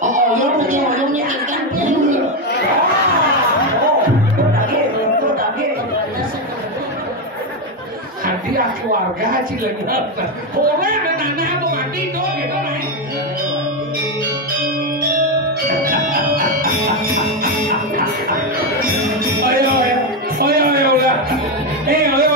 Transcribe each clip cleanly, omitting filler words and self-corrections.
Oh, ya punya warungnya ikan piring. Hadiah keluarga haji lagi. Boleh menanam mau mati tuh gitu nih. Ayo, udah. Ayo.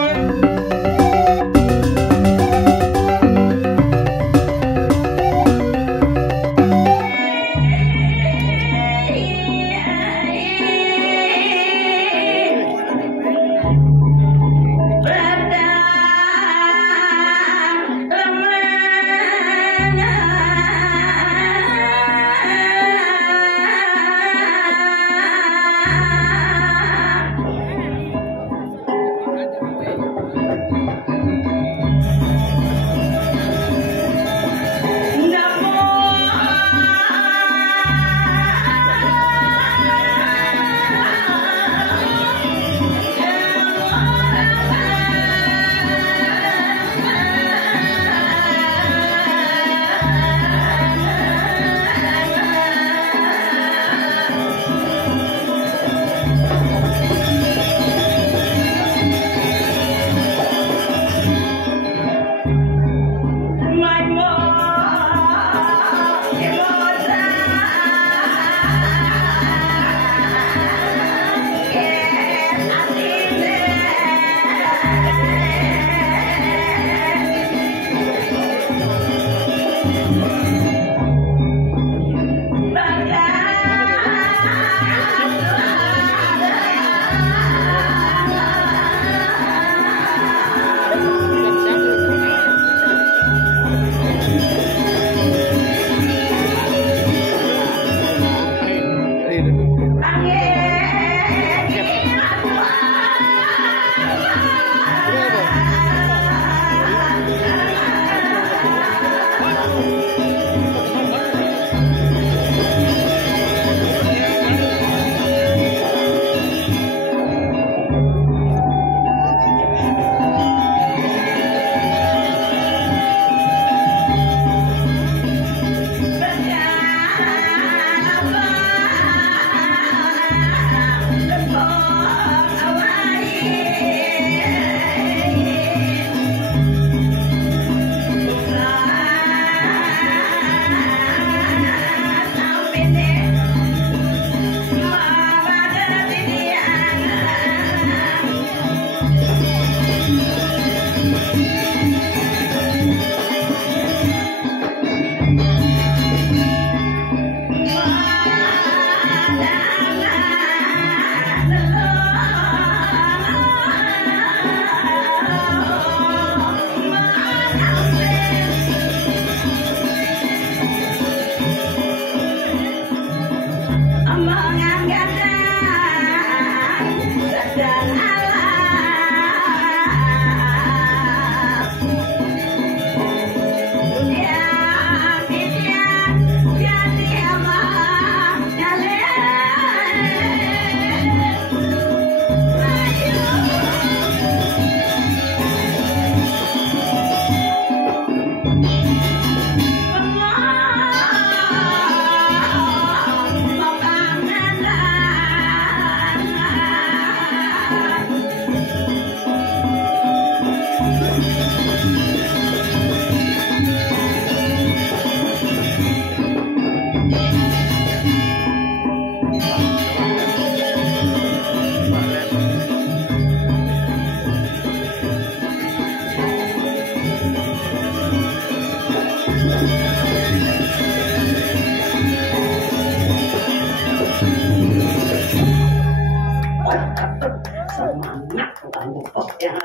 Semangat bukan bupok yang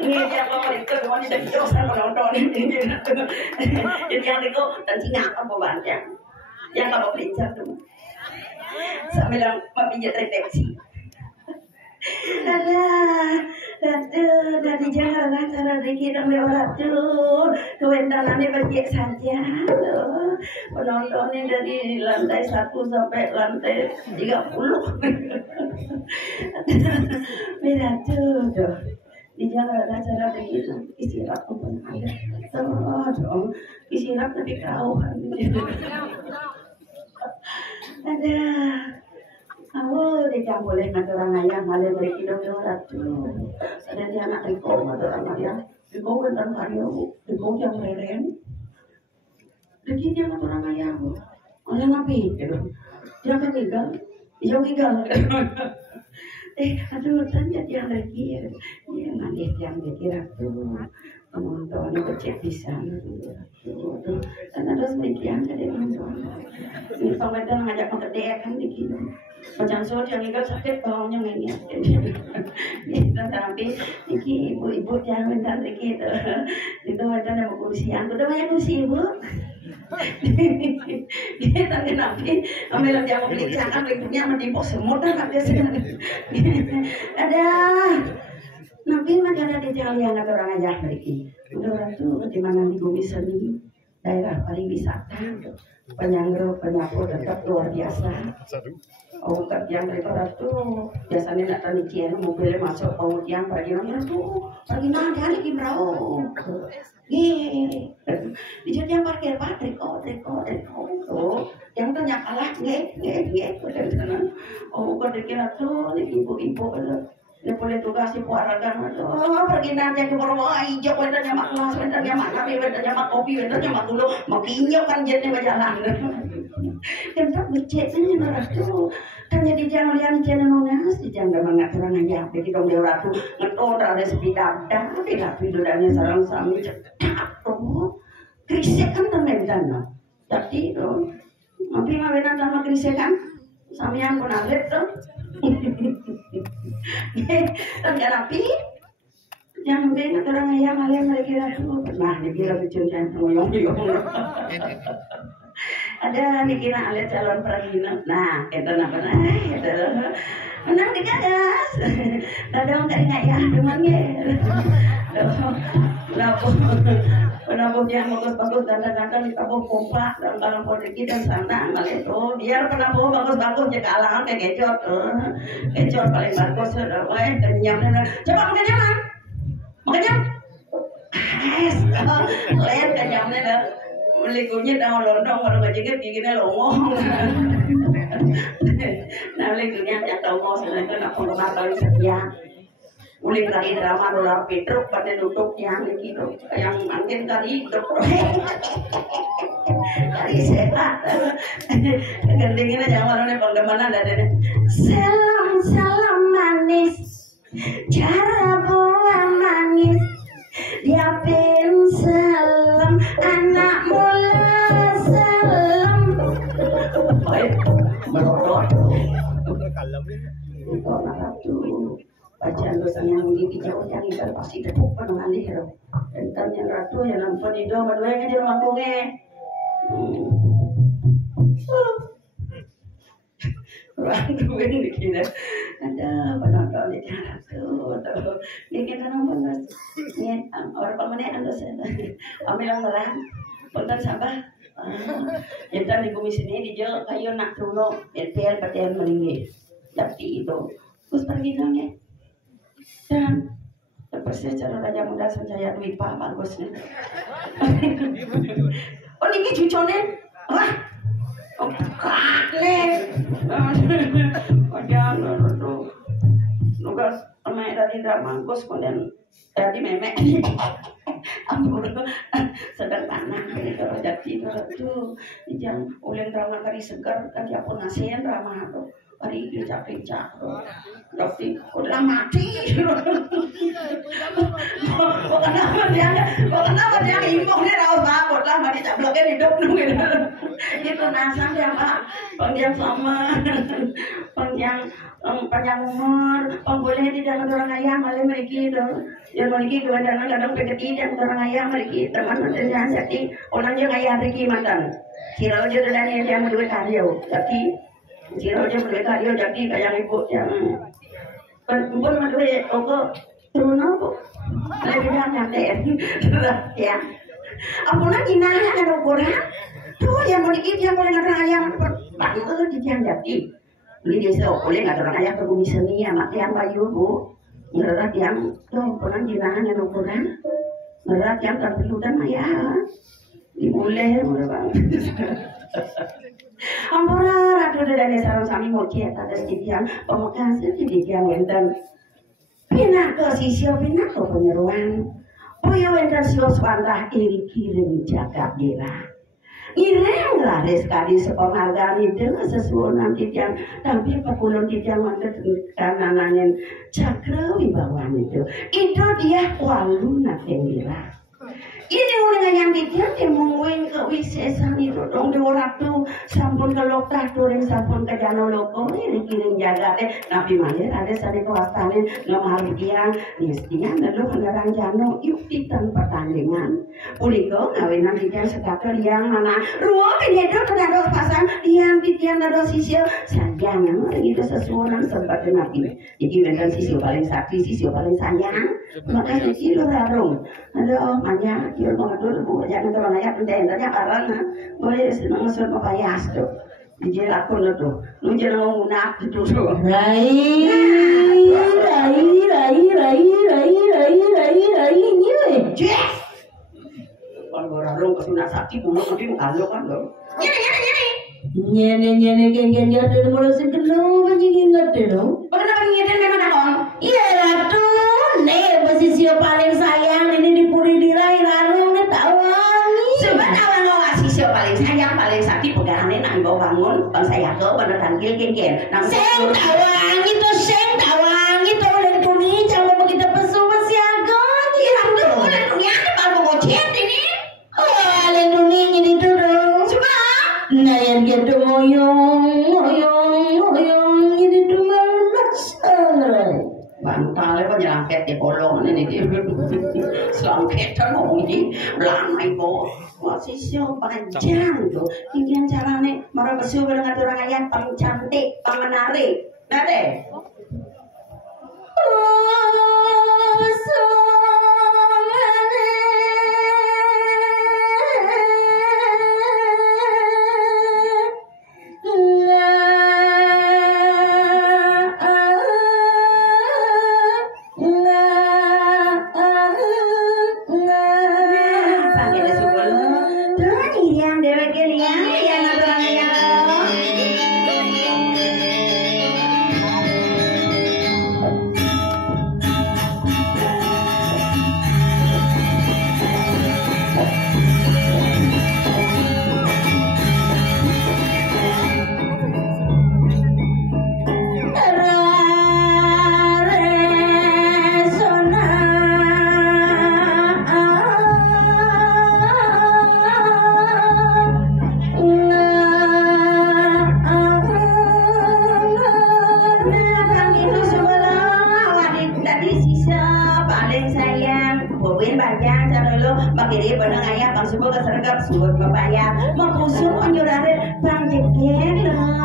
ini dia kalau itu mau disenjol saya menonton ini yang itu tentunya apa bahannya yang kalau pijat tuh saya bilang pijat refleksi Ratu, dari janganlah cara dikira Ratu, kewenangannya berjek saja. Penontonnya dari lantai 1 sampai lantai 30. Ratu, di jalan ada acara begitu istirahat pun air dong istirahat lebih kauhan ada oh dia boleh nak orang ayah malah beri hidup orang tu ada dia anak riko orang ayah riko dan karya riko yang reren begini anak orang ayah oleh nabi gitu dia kan tinggal dia tinggal aduh tanya yang lagi ya nanti yang dikira tuh penonton kecil bisa tuh kan ada sebagian dari penonton ini pemerintah ngajak mengetek kan begitu macam soal yang ingat sakit bawahnya mengingat tapi ini ibu-ibu yang minta begitu itu ada yang kursian udah banyak kursi ibu dia tadi nabi ambil dia mau beli jangan berikutnya mendimpok semut dan ada nabi macam ada jalan yang ada orang aja lagi orang tuh di mana di bumi seni daerah pariwisata penyanggro penyapu tetap luar biasa yang dari orang tuh biasanya nak tani kian mobilnya masuk yang pergi nanti hari kimrau dijut yang parkir triko yang ternyata kalah kok dikira tuh ibu-ibu dia boleh tugas ibu aragan pergi nanti ke bawah hijau wendanya mak kelas wendanya mak kafe wendanya mak kopi wendanya mak dulu mau kinyok kan jadi berjalan dan tak beceknya orang tuh kan jadi jangan lihat channel nonas jangan mengatur orang aja jadi dong dia ratu ngetor ada sepeda tidak videonya sarang sami krisek kan temen tapi itu tapi ngawenan sama krisek kan samian pun alit tuh dan rapi yang penting orang ayam kalian mereka pernah dikira bercanda ngoyong ada dikira alit calon perajinan nah kita apa itu menang digagas ada orang kayak ya temannya Penabung yang bagus-bagus ganteng-ganteng ditabung pompa dalam dalam polisi dan sana malah itu biar penabung bagus-bagus jaga alangan kayak kecot paling bagus kenyamnya coba makanya lain kenyamnya dah melikunya dah londong kalau nggak jengit giginya longong nah melikunya jatuh ngos itu nak penggemar kali sekian mulai dari drama dolar Petruk pada duduk yang gitu yang mungkin kali duduk dari sehat gentingnya jangan oleh bagaimana ada salam manis cara buah manis dia pin salam anak mula salam baik merodot itu anak tuh bacaan dosa yang dijauh yang ikan pasti tepuk pada ngalih loh. Dan yang ratu yang nampak di doa berdua yang di rumah kunge. Orang tua yang dikira ada penonton di cara tu. Dia kita nampak mas. Ni orang pemenang anda saya. Ambil yang merah. Pontan sabar. Yang tadi bumi sini dijauh kayu nak turun. Yang petian melinggi. Tapi itu. Terus pergi nanya. Dan terpercaya cara Raja Muda Sanjaya Dwipa bagusnya. Oh ini cucone, wah, kakle, jangan tuh, nugas pemain dari drama bos kemudian tadi memek, aku sedang tanah ini kalau jadi itu jangan ulen drama kari segar kaki aku nasihin drama tuh. Hari ini capek-capek, tapi udah mati. Kenapa dia impor dia rawat banget lah, mati caploknya hidup nungguin. Itu nasam dia pak, panjang sama, panjang umur, boleh tidak orang ayam malah mereka itu, yang mereka kebanyakan kadang pekerti dan orang ayam mereka teman-teman jadi orang yang ayam mereka mantan, kira dia dan yang menduit karya, tapi Jiro dia mereka dia jadi kayak ibu yang pun menduit oke turun apa lebih banyak ya apa lagi nanya ada orang tuh yang mau dikit yang boleh orang ayam banyak tuh di yang jadi beli desa boleh nggak orang ayam ke bumi seni ya mak yang bayu bu Ngerat yang tuh orang jinaan yang ukuran. Ngerat yang terpeludan ayah. Dimulai bang. Ampura ratu dari sarang sami moci atas titian pemegang titian wenten. Pina ke sisio pina ke penyeruan. Puyo wenten sio swantah iri kirim jagat dira. Ireng laris kali sepenghargaan itu sesuatu nanti yang tampil pekulun titian mandat kananannya cakra wibawan itu dia walu natendira. Ini orang yang ditiap yang mungkin ke wisesan itu dong di waktu sampun ke lokah turun sampun ke jano loko ini kirim jaga teh tapi malah ada sari kewastane nomor tiang listian lalu kendaraan jano yuk titan pertandingan puliko ngawinan titian sekakal yang mana ruang penyedo kedados pasang yang titian dados sisio sayang itu sesuatu sempat nabi jadi mendan sisio paling sakti sisio paling sayang maka sisio larung aduh banyak kira mengatur bu jangan terlalu banyak pendengarnya karena boleh senang ngesut papayas tuh dijel aku tuh nujel ngunak itu tuh rai ini cek kalau orang kesuna sakit pulang tapi mengalo kan lo nyene geng jatuh mulai segenau begini ngerti lo kenapa ngingetin memang akon iya ratu nih posisi paling sayang ini dipuri dirai larung tawangi sebenarnya awang sisi paling sayang paling sakit pegangannya nang bawa bangun bang saya ke bener tanggil geng nang seng tawangi tuh oleh tuni jangan begitu pesu siaga kirang tuh oleh tuni ada baru ngocet ini oleh tuni ini tuh dong coba nah yang gitu moyong ini tuh malas bantalnya kok nyelangket di kolong ini dia selangketan ngomong ini lamai kok masih siapa panjang tuh ingin caranya marah bersiul dengan orang ayam paling cantik paling menarik nade Subuh kebayang mengusung menyurare bang jeger loh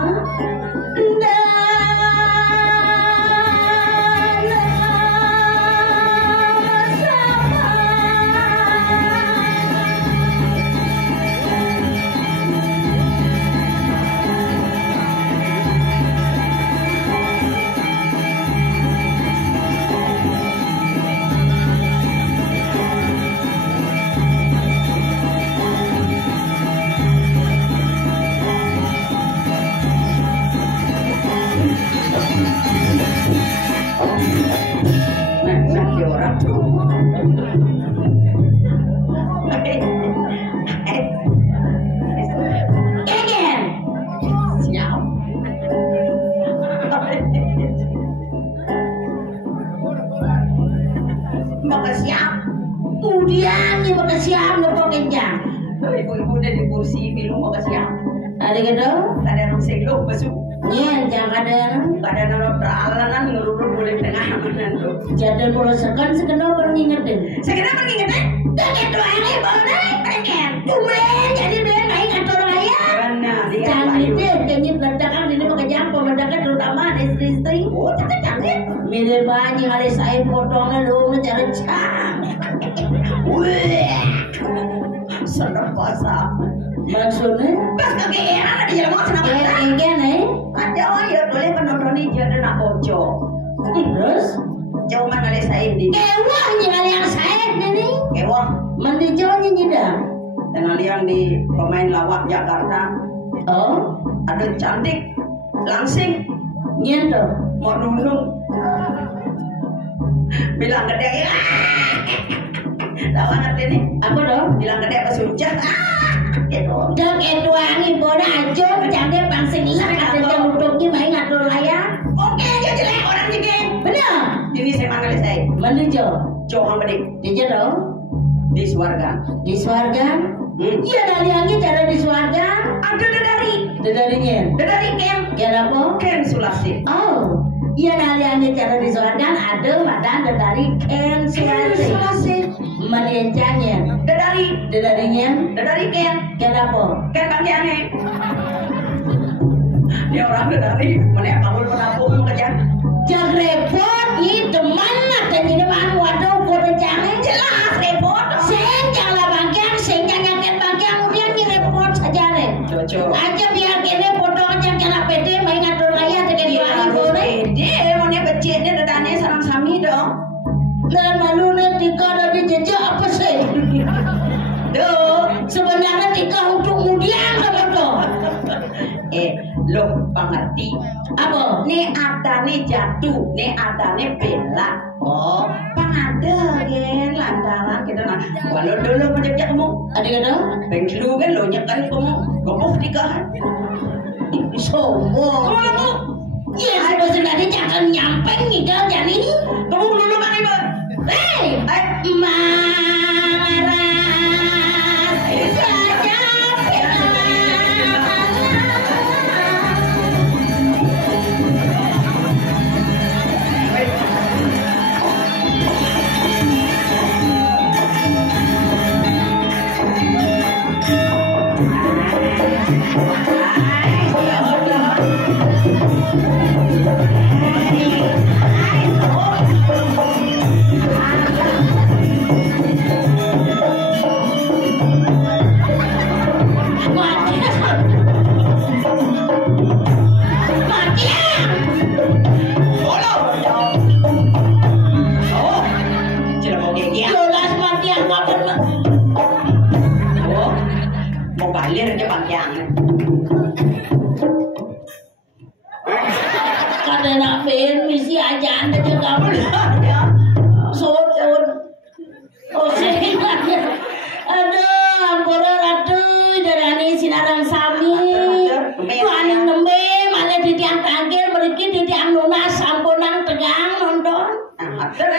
ibu-ibu udah di kursi film mau siap ada gitu ada yang selo besok iya jangan ada nama peralanan ngerurut boleh tengah amanan tuh jadi kalau sekenal baru ngingetin dan itu ini boleh pengen dumen jadi dia main kantor raya jangan itu kayaknya berantakan ini pakai jampo berantakan terutama istri-istri oh tapi canggih mirip banyak hari saya potongnya lu mencari cang senang puasa maksudnya pas kegeeran ada jalan mau senang puasa ada oh ya boleh penonton di jalan nak ojo terus Jauh mana le saya di. Kewah jangan yang saya nih. Kewah. Mandi jauhnya tidak. Kenal yang di pemain lawak Jakarta. Oh, Ada cantik, langsing, nyentuh. mau nunung. Bilang gede. Tahu anak ini? Apa dong? Bilang gede apa sujud? Gitu. Dong itu angin bodoh aja, bercanda bangsa ini kata jam utangnya main ngatur layar. Oke aja jelek orang juga. Benar. Ini saya manggil saya. Mandi jauh. Jauh apa dik? Di jauh. Di Swarga. Di Swarga. Iya dari angin cara di Swarga. Ada dari. Dedarinya. Dari Ken. Ya apa? Ken Sulasi. Oh, iya dari angin cara di Swarga ada badan dari Ken Sulasi. Melincanya. Dedarinya. Dari Ken. Ken apa? Ken bagiannya. Dia orang dari mana kamu menabung kerja? Jak repot ni teman nak tanya mana waduh bodoh jangan Jelas repot. senjang lah bagian senjang nyaket bagian kemudian ni repot saja ni Cocok. aja biar kene bodoh aja kena pede main ngatur raya tekan Dia dua harus boleh pede. Mana becek ni dadanya sarang sami dong. dan malu nanti kau dari jejak apa sih Duh. sebenarnya tika untuk kemudian bodoh Lo pengerti? apa Ni adane jatuh, ni adane bela. Oh, pangada gen lantaran kita nak. Walau dulu macam kamu, ada kata bengkulu kan lo nyekan kamu, gopoh nikahan. sombong Kamu, ya sudah tadi jangan nyampeng nih kau jadi kamu dulu kan ibu. Hei, marah saja Mau balik aja panjang. kata nak ben misi aja anda juga sud oh sehingga aduh ampura ratu darani sinarang sami paling nembe malah di tiang tangkir mereka di tiang lunas sampunang tegang nonton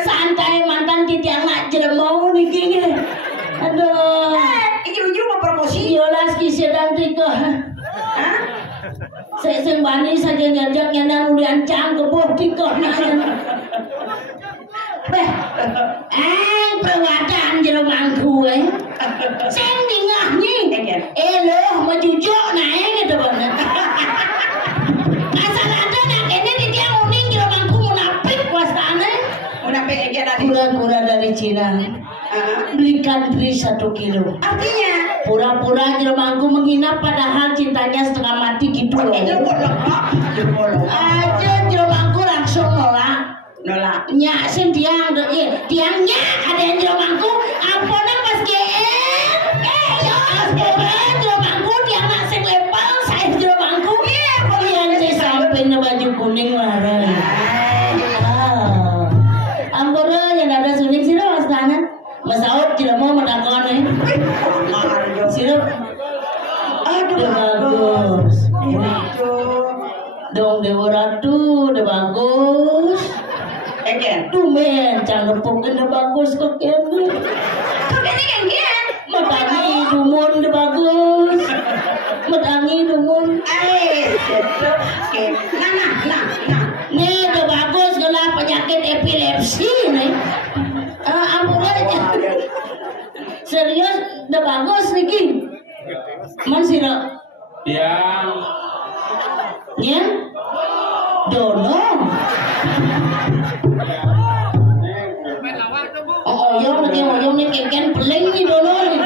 santai mantan di tiang nak jelemo niki aduh Ibu mau promosi. yolas kisah dan tiga saya sembani saja ngajak yang ulian cang kebuh tiga beh perwataan jero mangku saya dingahnya loh majujuk naik gitu banget asal ada nak ini di tiang uning jero mangku munafik wasana Munafik yang tadi. kura-kura dari Cina belikan beri 1 kilo Artinya, pura-pura jero mangku menghina padahal cintanya setengah mati gitu loh aja jero mangku langsung nolak nyak sing tiang tiangnya ada yang jero mangku ampona pas yo jero mangku tiang nak sing lepal saya jero mangku kalian sih sampai na baju kuning larang ampona yang ada suning sih mas tanah masaut tidak mau menakon sirup udah bagus dong Dewa Ratu udah bagus men jangan pokoknya udah bagus kok kene matangi dumun udah bagus matangi dumun nih udah bagus kalau penyakit epilepsi nih ampun aja serius udah bagus nih man sira Yang nya dono oyong nih keken peling nih dono nih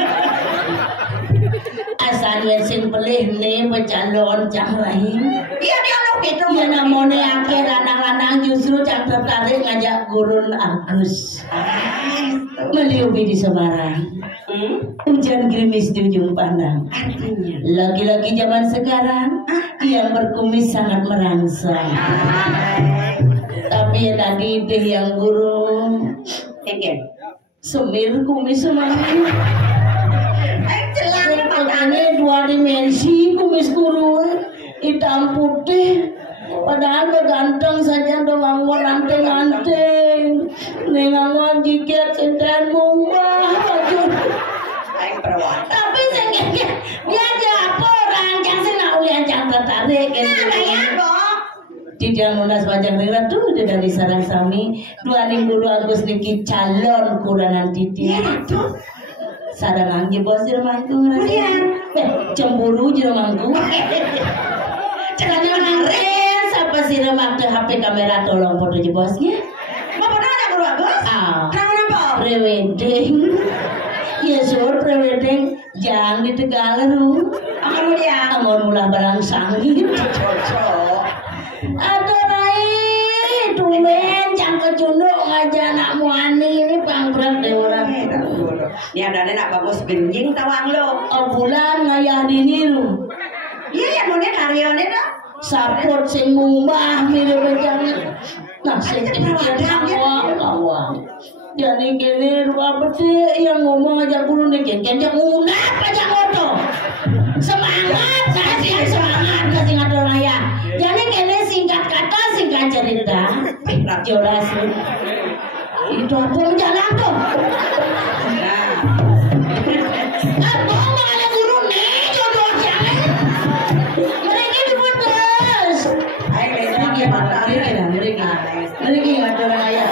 asal yang sing pelih nih bercalon cah rahim iya dia anak gitu. Ya namone akeh lanang-lanang justru cang tertarik ngajak gurun Agus. Meliupi di Semarang. Hujan gerimis di ujung pandang. Artinya Laki-laki zaman sekarang yang berkumis sangat merangsang. Tapi ya tadi deh yang gurung semir kumis semuanya. celana Makanya dua dimensi kumis gurung, hitam putih. Padahal beganteng saja doang anteng-anteng. Nengang jiket cintaan mumbah baju. Tapi sengkeke dia apa orang yang senang ulian yang tertarik tidak lunas pajang ringan tuh dari sarang sami dua guru Agus niki calon kuranan titik sarang anggi bos jermangku cemburu jermangku jangan nangis apa sih remak ke HP kamera tolong foto je bosnya mau nanya guru Agus kenapa prewedding ya sur prewedding jangan di Tegalan amun dia amun mula barang sanggit aduh rai tumen cangke cunduk aja anak muani ini pangbrek deh orang ini ada nak bagus genjing tawang lo bulan ngayah diniru iya yang nunya karyanya dah sapot sing mumbah mirip jangan nah sing awang jadi kene rupa bete yang ngomong aja guru nih kenjang unap aja ngoto semangat kasih kasih ngado raya jadi kene singkat kata singkat cerita jelas itu apa jalan tuh apa malah guru nih jodoh jangan mereka diputus mereka ngado raya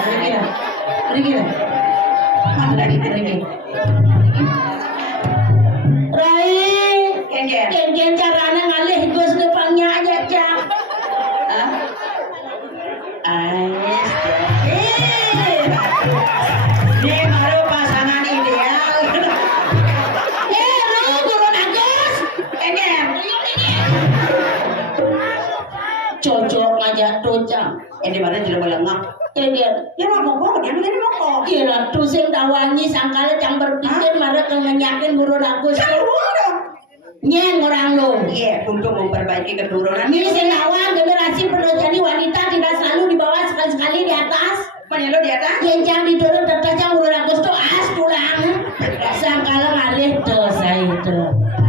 Rai, kengen caranya ngalih gus depannya aja cak. Ini baru pasangan ideal. Lu turun Agus. Kengen. Cocok ngajak docang. Ini mana jadi melengak. Kengen. Ya mau kok, yang ini mau kok. Kira tuh sing tawangi sangkale cang berpikir marah kengenyakin burun Agus. Nyeng orang lo. Iya, untuk memperbaiki keturunan. Ini sing awal generasi perlu jadi wanita tidak selalu di bawah sekali-sekali di atas. Penyelo di atas. Yang jam didorong tertajam burun Agus tuh as pulang. Sangkala ngalih dosa itu.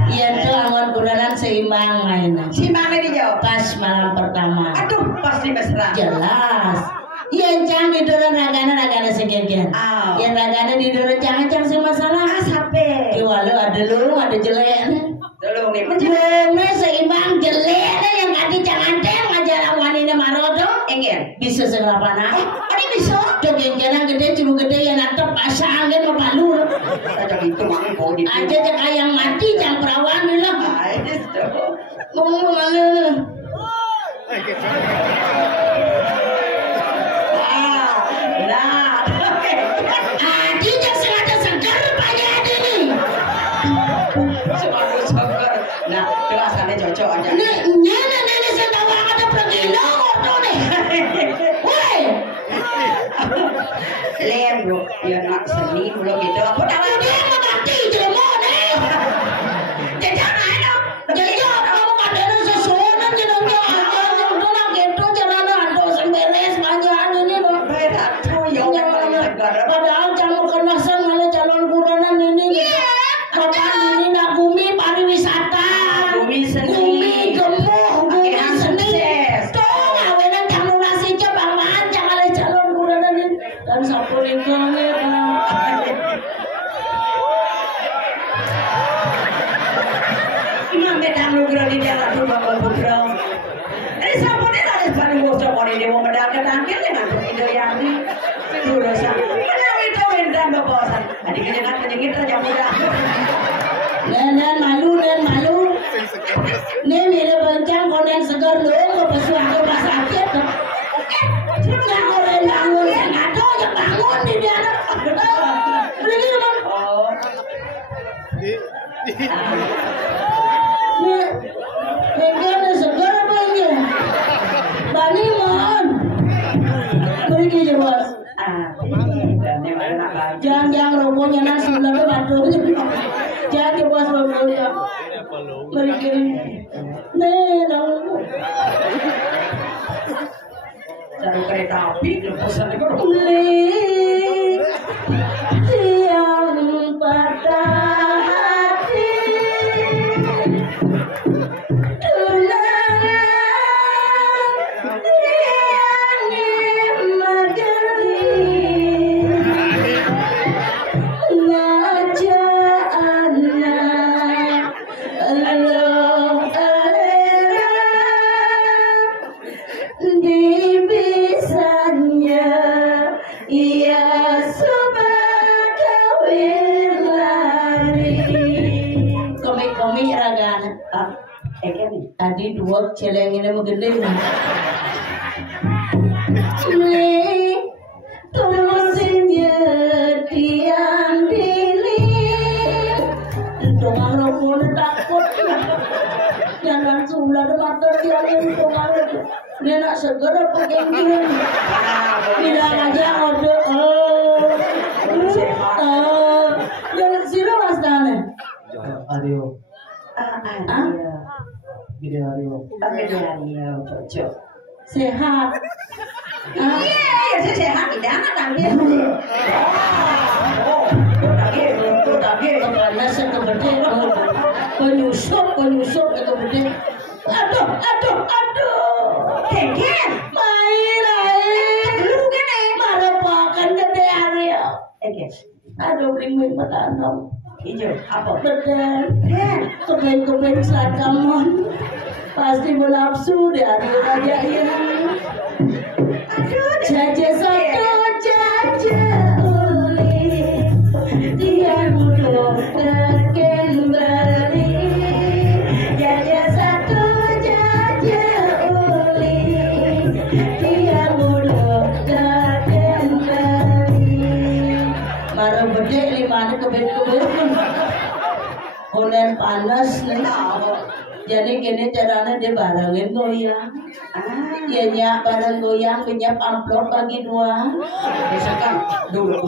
Iya tuh angon budanan seimbang mainan. Si mana dijawab? Pas malam pertama. Aduh, pasti mesra. Jelas. Yang jam didorong ragana segegian. Yang ragana didorong jangan sih masalah. Sampai. Walau ada lu, ada jeleknya. Tolong nih, Bener seimbang jeleknya yang tadi jangan deh ngajar wanita marodo. Enggak. Bisa segelapana. Ini bisa. Tuh genggenan gede, cibu gede yang natap pasang kan kepalu. Ada itu mah mau di. Aja cek ayang mati jang perawan nih lah. Ngomong mana? Nah. Adi jang sengaja segar pagi adi nih. Segar. Nah, kelasannya cocok aja. Nenek sedawang ada pergi ngoto nih. Woi. Lem bro, ya nak seni belum gitu. Apa Tapi dia mati jemo nih. Jajang ayo. Jajang kamu kadang sesuatu jenengnya aja nak gitu jalan ando semberes panjang ini loh. berat tuh ya segar. Padahal jamu kenasan malah calon buronan ini. Kapan ini nak bumi pariwisata. Bumi seni. Bumi gemuh, bumi seni. Sukses. Tuh ngawenan jamu nasi Bang Man jangan ada calon buronan ini. Dan sapu lingkungannya. Imam medang lu gerak di jalan tuh bapak bro. Ini sampune tadi pada bocor kone dia mau medang ketangkil dengan ide yang di dosa. Kenapa itu dan babosan? Adik kenyangan kenyangit aja mudah. Dan malu. Nih mirip bencang konen segar lu ke pesuang ke rumah sakit. Nggak orang bangun yang ada yang bangun di dia. Begini teman. Oh. Nih ada segar apa ini? pokoknya nasi udah batu. Jadi pas ya. Mereka nenang. Cari kereta api, lepasan itu. Yang patah hati. Tadi dua celeng ini menggede. Tumusin jadian dini. Dongang rokok takut. Jangan sulah de mata dia yang dongang. Dia nak segera pakai gini. Bilang aja order. Jangan sila mas dana. Adio. Video cocok. Sehat. Iya, saya sehat tidak tapi. Tuh tapi. Karena sekebede penyusup itu gede. Aduh. Keken. Main. Lu gini. Marepakan gede Aryo. Keken. Aduh, bring makanan. Hijau. Apa? Betul. Keben selakamon. Pasti menafsu deh Aryo aja ya. Jaja satu uli. Dia mudah terkembali. Jaja satu uli. Dia mudah terkembali. Marah bedek lima keben. Konen panas nih. Jadi gini caranya dia barengin goyang. Dia nyak bareng goyang, pinjam amplop bagi dua. Misalkan dulu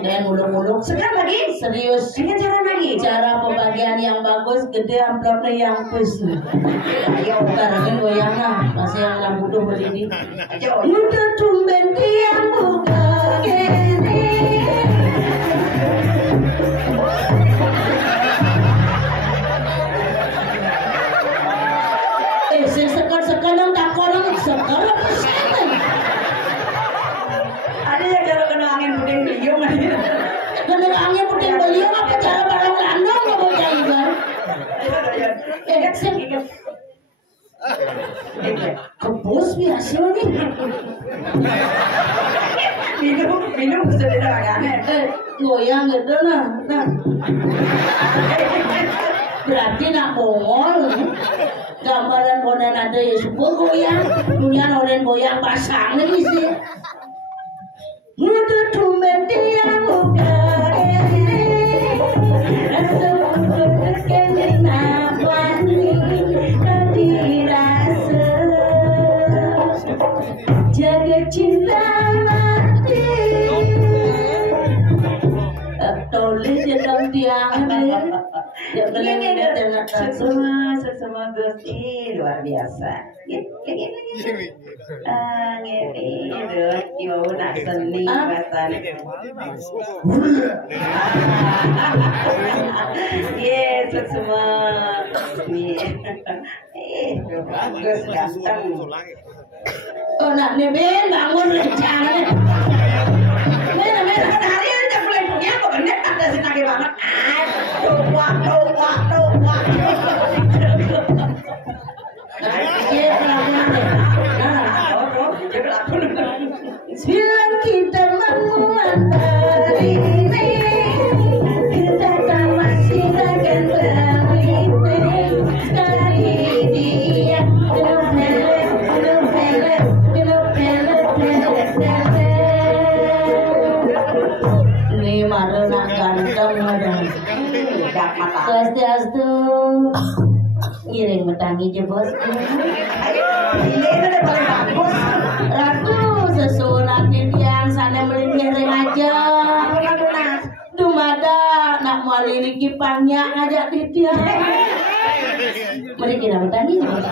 Dan muluk-muluk. sekarang lagi Serius. dengan cara lagi. Cara pembagian yang bagus, gede amplopnya yang plus. Ayo barengin goyang lah. Masih yang lambuduh berdiri. Ayo. Muda tumben tiang buka kene. Sekarang tak korang sekarang pesan. Ada yang cara kena angin puting beliung aja. Kena angin puting beliung apa cara barang landong nggak mau jalan? Sih. Kebus biasa nih. Minum bisa diterangkan. Goyang gitu nah. Berarti nak bongol. Gambaran konen ada ya sebuah goyang. Dunia orang goyang pasang lagi sih. Muda tumben tiang buka ini. Rasa muda kene napani. Tadi rasa jaga cinta mati. Tulis di dalam tiang ya benar semua Gusti luar biasa. Yo nak seni bahasa. Yes, semua. Bagus ganteng. Oh nak neben bangun rencana. Mena Hari ini mulai punya kok bener ada senang banget. Waktu. Bilang kita menguantari ini, kita tak masih akan berhenti. Sekali dia ini marah ganteng ada. Swastiastu. Ngiring metangi je bos. Ini ada paling bagus. Ratu sesurat yang sana melintang aja. Cuma banyak ngajak dia. Mereka nak bertanya je bos.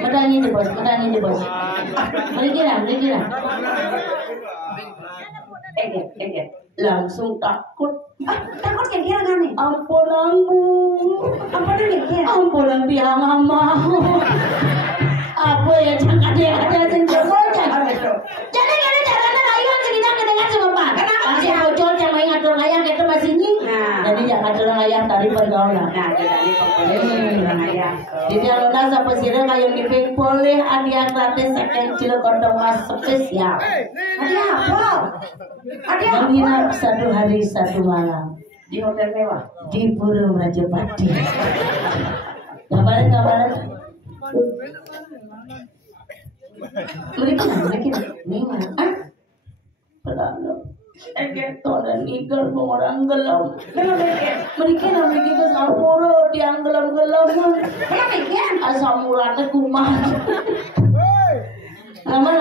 Bertanya je bos. Mereka nak. Langsung takut. Takut yang kira kan nih? Ampun aku. Ampun biang mama. Apa ya jangan dia ada senjata. Jadi kalau caranya ayam cerita kedengar sama Pak. Masih bocor yang main ngatur ayam kita masih ini. Jadi jangan ngatur ayam tadi pergaulan. Nah, jadi pokoknya ayam. Jadi kalau nasa pesirnya kayak dipik boleh hadiah gratis second cilok kodong mas spesial. Hadiah apa? Hadiah Menginap 1 hari 1 malam di hotel mewah. di Burung Rajapati. Gambaran. Mereka nih mana? Pelalo. Toran ikan orang gelam. Mereka ke Samporo tiang gelam-gelam. Asam ulatnya kumah. Lama.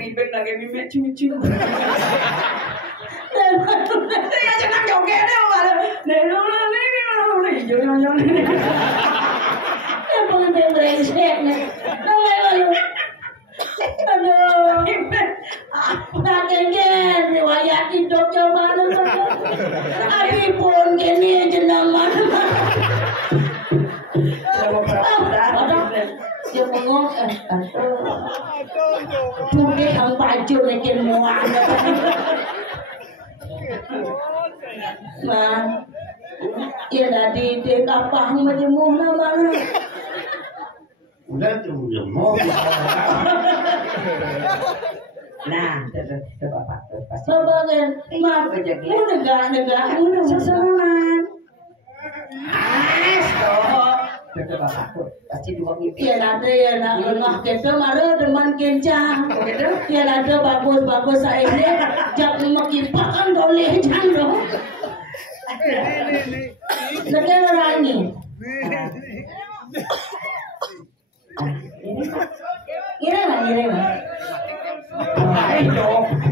Ibig lagi mimik cucu. Saya jangan joget deh, malah. Nih, jangan. Yang penting brengsek nih. Aduh. Kakek riwayat hidup mana mana. Abi pun gini jenama. Dia bengong Tude ang baju lekin muak. Nah, ya tadi dia kapang majemuh namanya. Udah tuh jemur. Nah, itu bapak tuh pasti. Bapak kan, mak, negara, sesemangat. Itu bapak tuh pasti dua mimpi. Ya nanti ya nak kita marah teman kencang. Ya nanti bagus saya ini jak makin pakan boleh jando. Sekian orang ini. Ini mah.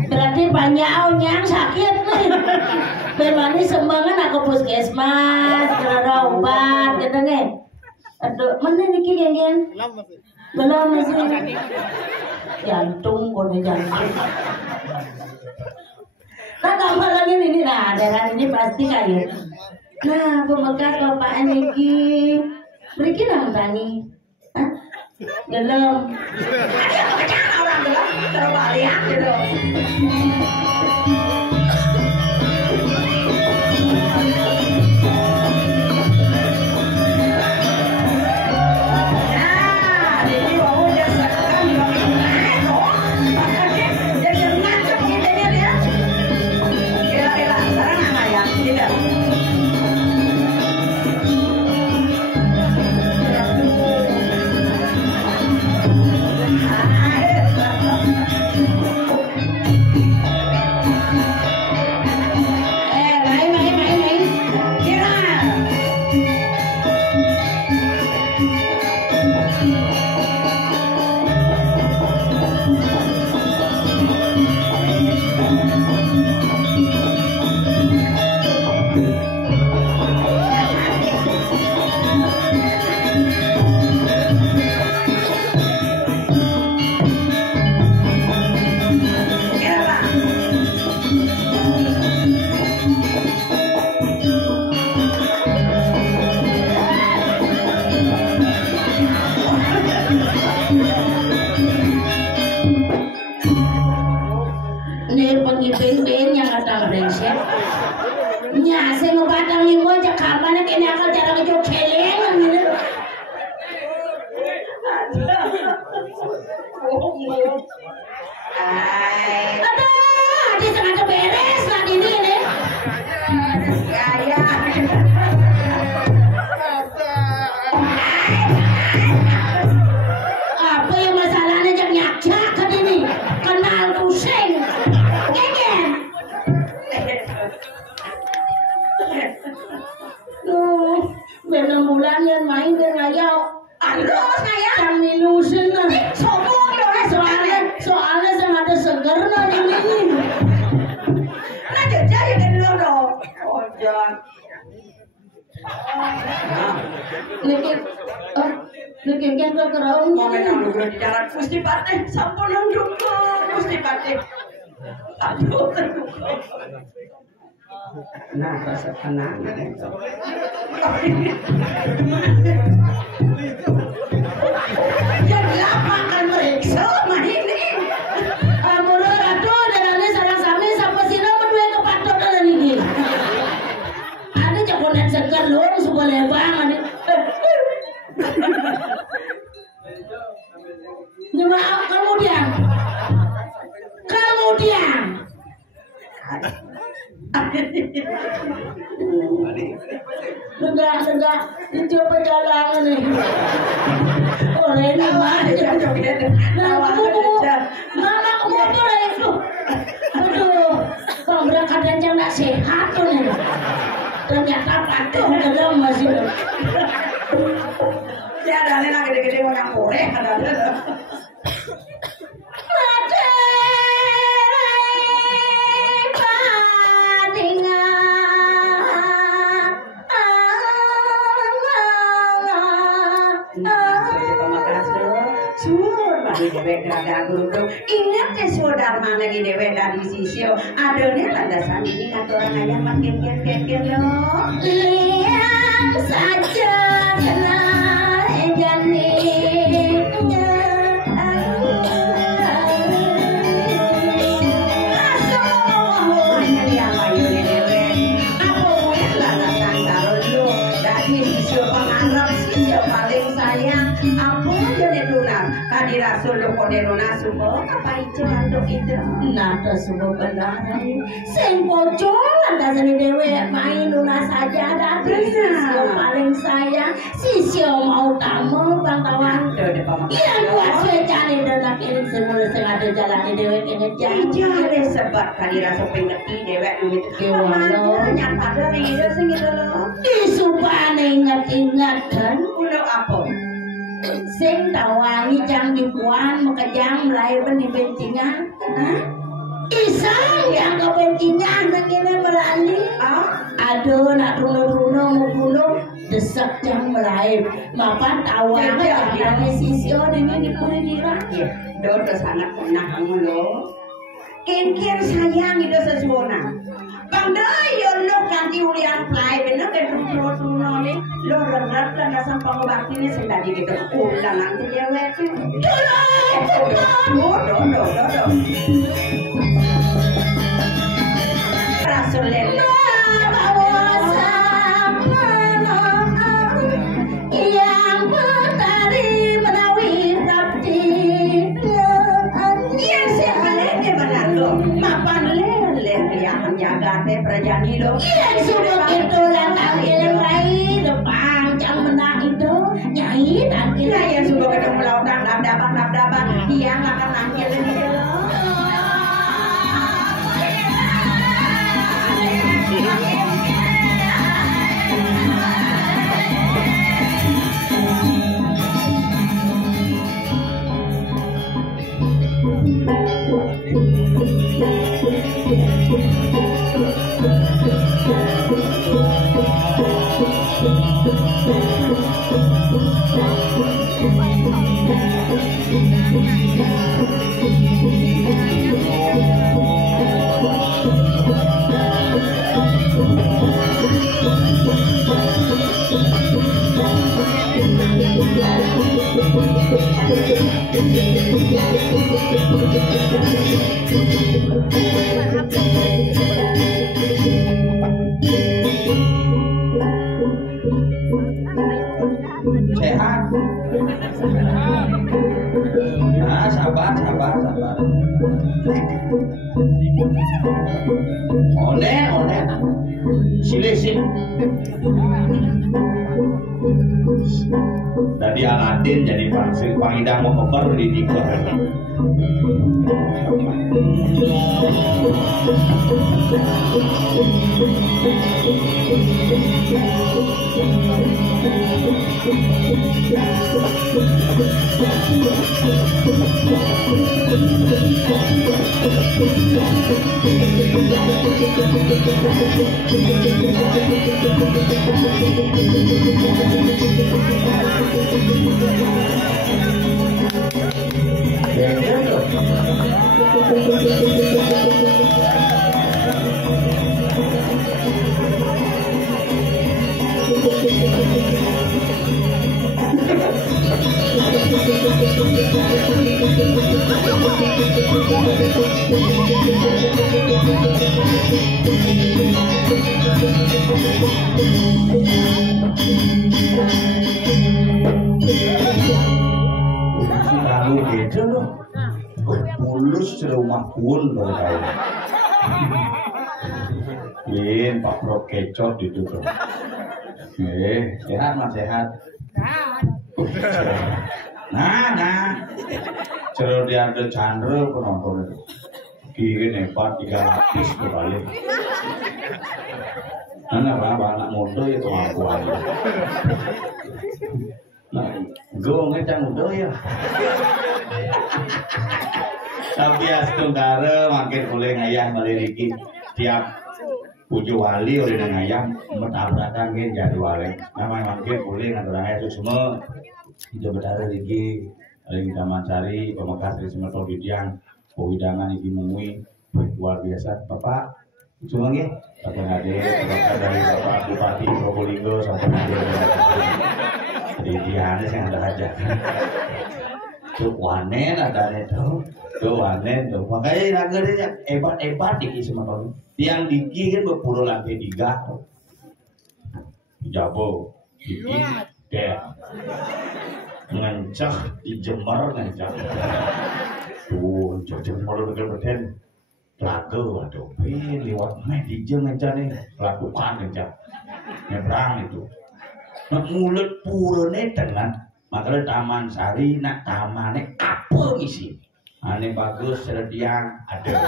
Berarti banyak yang sakit nih. Bermani sembangan aku puskesmas, kena obat, gitu nih. Aduh, mana niki geng? Belum masih. Jantung, kode jantung. Nah, gambar lagi ini, nah, daerah ini pasti kayak. Nah, bebekas bapak niki, beri nama tani. Hah? Gelem. Orang gelem terbalik gitu. kapan kene akal cara kejo kelengan gitu. Aduh, hati sengaja beres lah ini nih. Apa yang masalahnya yang nyak-nyak kan ini? Kenal pusing. Genggen. Tuh, bener bulan yang main dengan ngayau. Aduh, saya kami lusin lah. Sombong loh, soalnya saya ada seger lah ini. Nah, jajah ya kan lo. Oh, jangan. Bikin ke kerong mau ngomong dulu di jalan Gusti Patih sampun nunduk Gusti Patih. Aduh nah rasa tenang jadi apa akan meriksa mah ini amulur aduh darane sarang sami sampai sini berdua kepatok dalam ini ada cakunan segar lur seboleh banget maaf kamu diam enggak itu perjalanan nih oh ini mah mama kamu tuh itu aduh pemberangkat yang nggak sehat tuh nih ternyata patuh dalam masih ya ada yang gede-gede orang korek ada dewek rada guru ingat ya saudara mana di dewek dari sisio adanya landasan ini kata orang ayam makin loh lihat saja kenal jani Rasul koderona subo apa itu ando itu nada subo benar sing pocong anda seni dewe main luna saja dari sisio paling sayang sisio mau tamu bangkawan yang buat secane dan ini semula sengaja jalan dewe kene jare sebab kali rasa pengerti dewe itu kemana nyata dari itu sing itu lo disubane ingat-ingatan ulo apa sing tawangi jang dibuan makajang melayu di bencingan isang yang ke bencingan begini berani aduh nak runo-runo mau desak jang melayu maka tawangi jang dari sisio dengan dipuri dira do sangat pernah kamu lo kian sayang itu sesuatu bang dayo lo ganti ulian play bener ke runo nih lo rengat dan dasar pengobati ini sudah di gitu ulang nanti dia wet do Rasulullah yang bertari menawi rapti yang sebenarnya benar lo mapan lele yang jaga te prajani lo yang sudah itu datang ilmu lain depan jam menang itu nyai nanti yang sudah ketemu lautan nabdaban dia nggak akan nangkil lagi lo Dari Aladin jadi pangidang mau koper di dikor. Kamu gitu loh, mulus serumah pun loh kayak. Yin Pak Bro kecot itu tuh. Sehat mas sehat. Nah, cerita dia ada Chandra penonton itu. Kiri nepat 3 lapis kembali. Mana berapa anak muda itu aku aja. Nah, gue ngecang muda ya. Tapi astungkara makin boleh ngayah meliriki tiap puju wali oleh ngayah mentabrakan ke jadwalnya. Namanya makin boleh ngadurangnya itu semua. Itu betara lagi, ada kita mencari pemekas dari Semeton Bidiang, pewidangan ini mengui luar biasa. Bapak, cuma nih, Bapak Ngade, dari Bapak Bupati Probolinggo sampai Ngade. Jadi dia saya ada aja. Tuh wanen ada tuh wanen tuh. Makanya raga hebat diki Semeton. Tiang diki kan berpuluh lantai 3. Jabo, diki, deh. Ngancah di Jember ngancah tuh Jember negara beten lagu aduh lewat media ngancah nih lakukan ngancah nyebrang itu nak mulut purone dengan makanya Taman Sari nak tamannya apa ngisi aneh bagus serdiang ada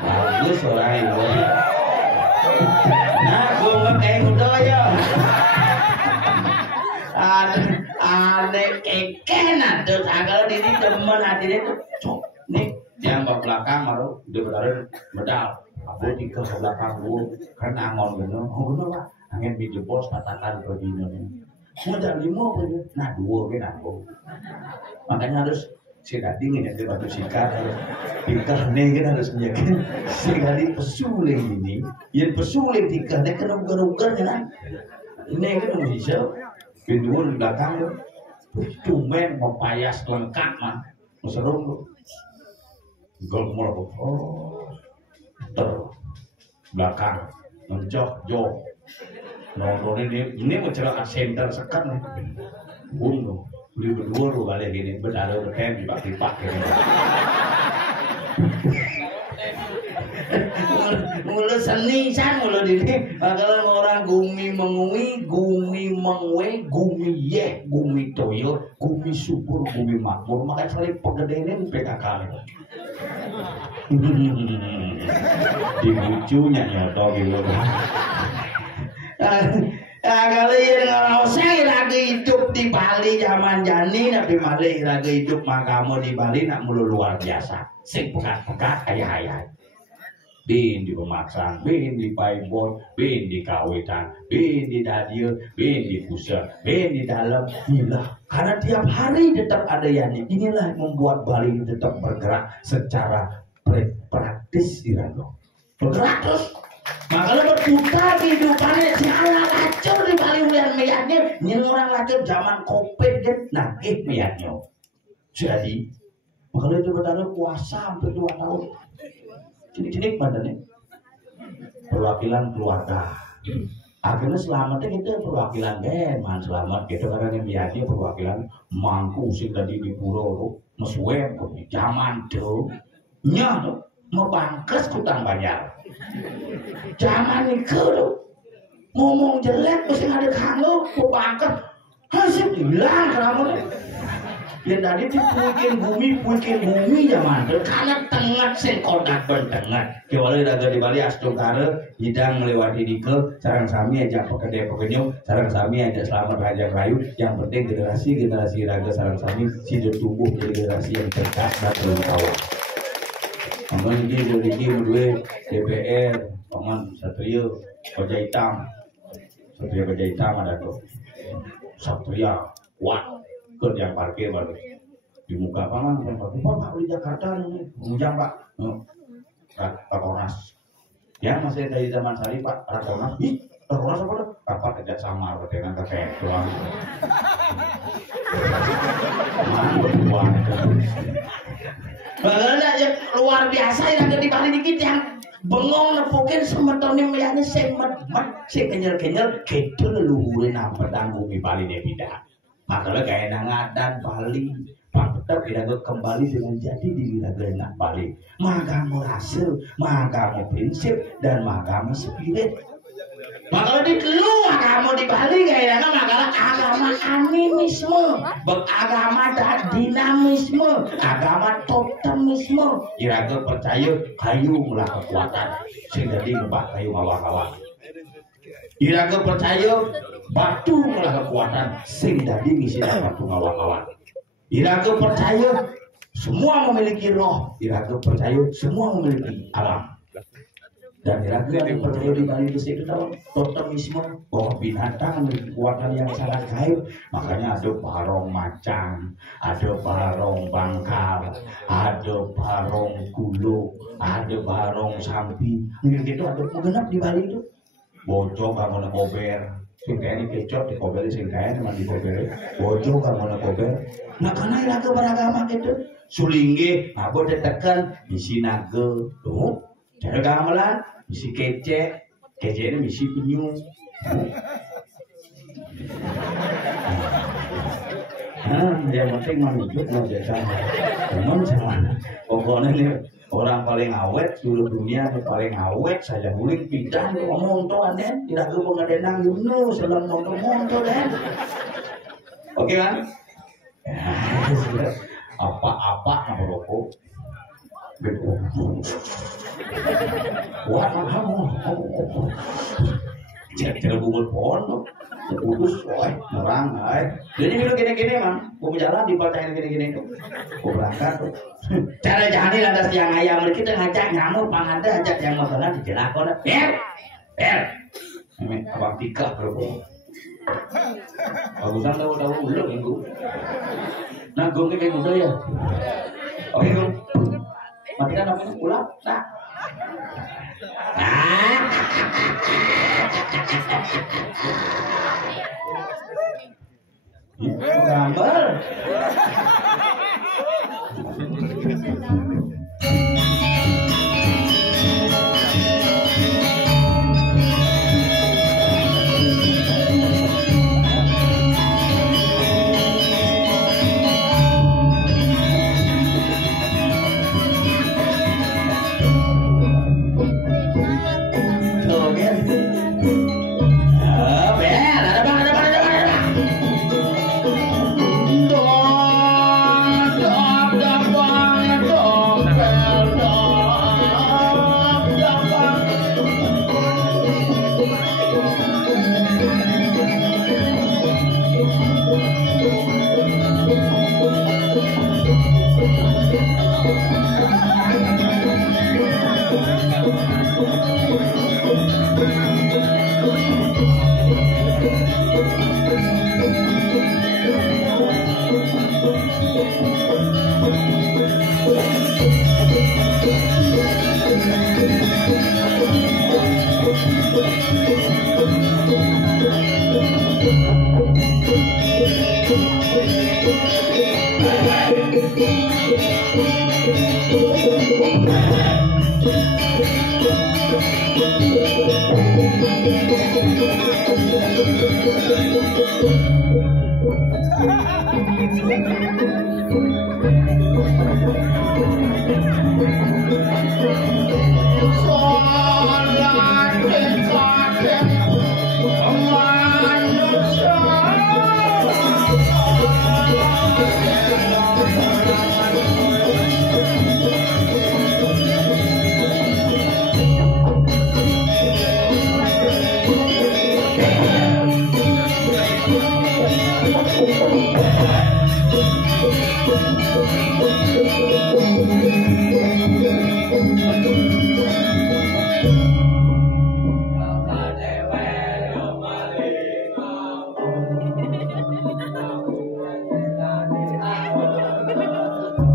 bagus orang itu nah gue ngekeng udah ya aneh keken ada tanggal ini teman hadirnya tuh nih yang belakang baru udah berada medal aku di ke belakang gua karena angon bener pak angin di bos katakan begini modal 5 nah 2 kan aku makanya harus si gading ini batu sikat harus tikah nih kan harus menjaga si gading pesuling ini yang pesuling tikah nih kena ugar-ugar kan ini kan bisa kedua di belakang tuh, cuman mempayas lengkap mah, seru tuh, gol mulu, belakang, mencok jok, nonton ini mencerahkan center sekat nih, bunuh, beli berdua lu kali gini, berada berkem dipak gini. Mulu seni san mulu dini kalau orang gumi mengui gumi mengwe gumi ye gumi toyo gumi syukur gumi makmur makanya saling pegedean PKK di bucunya nyoto gitu kalian kalau saya lagi hidup di Bali zaman jani tapi malah lagi hidup makamu di Bali nak mulu luar biasa sing pekat-pekat ayah bin di pemaksaan, bin di paibon, bin di kawitan, bin di dadio, bin di pusat, bin di dalam gila. Karena tiap hari tetap ada yani. Inilah yang membuat Bali tetap bergerak secara praktis Irano. Bergerak terus. Makanya berputar kehidupannya si anak lacur di Bali yang meyaknya. Ini orang lacur zaman COVID kan nakik meyaknya. Jadi makanya itu berada puasa hampir 2 tahun. Cilik-cilik badannya perwakilan keluarga akhirnya selamatnya kita perwakilan man selamat gitu karena yang biasa perwakilan mangku sing tadi di puro mesuwe zaman tuh nya tuh mau pangkes kutang bayar zaman itu ngomong jelek mesti ngadek hangeu ku pangkat hasil hilang keramun yang tadi puikin bumi zaman karena tengah sing kodak bentengat kewali daga di Bali astung kare hidang melewati dike sarang sami aja pekede pekenyum sarang sami aja selamat raja rayu yang penting generasi raga sarang sami sido tumbuh jadi generasi yang cerdas dan berkawan aman ini jadi dua DPR aman Satria Baja Hitam ada tuh Satria kuat ke yang parkir baru di muka apa yang parkir Pak di Jakarta nih Ujang Pak Rakornas ya masih dari zaman Sari Pak Rakornas Rakornas apa tuh apa kerja sama dengan kakek pulang luar biasa yang ada di Bali dikit yang bengong nepokin semetonnya melihatnya semet sing kenyal gitu leluhurin apa dan bumi Bali dia tidak makanya kayak nangadan Bali Pak tetap kembali dengan jadi di wilayah Bali magamu hasil magamu prinsip dan magamu spirit makanya di keluar kamu di Bali kayak makanya agama animisme agama dinamisme agama totemisme iraga percaya kayu mulah kekuatan sehingga di ngebak kayu ngawak-ngawak iraga percaya batu mulah kekuatan sing dadi ngisi batu ngawak-ngawak iraga percaya semua memiliki roh iraga percaya semua memiliki alam dan iraga yang percaya di Bali itu totemisme bahwa binatang memiliki kekuatan yang sangat gaib makanya ada barong macan ada barong bangkal ada barong gulung ada barong sampi gitu ada genap di Bali itu bojo kamu kober sing kene kecot di kober sing kene mah di kober bojo kamu kober nah karena iraga beragama gitu sulingge abo tekan misi naga tuh cara gamelan misi kece ini misi penyu yang penting menunjuk mau jasa teman sama pokoknya nih orang paling awet seluruh dunia paling awet saja nguling pindah ngomong tuh aneh tidak ke pengadenang Yunus dalam ngomong deh oke kan apa ngerokok wah kamu cek bubur pohon putus orang jadi dulu gini man mau jalan di partai gini tuh mau berangkat tuh cara jahani lantas yang ayam kita ngajak nyamuk pangada ajak yang makanan di jelakon ini abang tika bro bagusan tahu ulang minggu nah gue kayak gitu ya oke gue matikan apa ini ulang nah gambar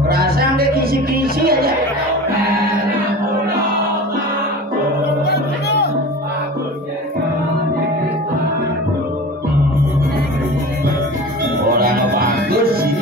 Perasaan deh kisi-kisi aja. Orang bagus sih.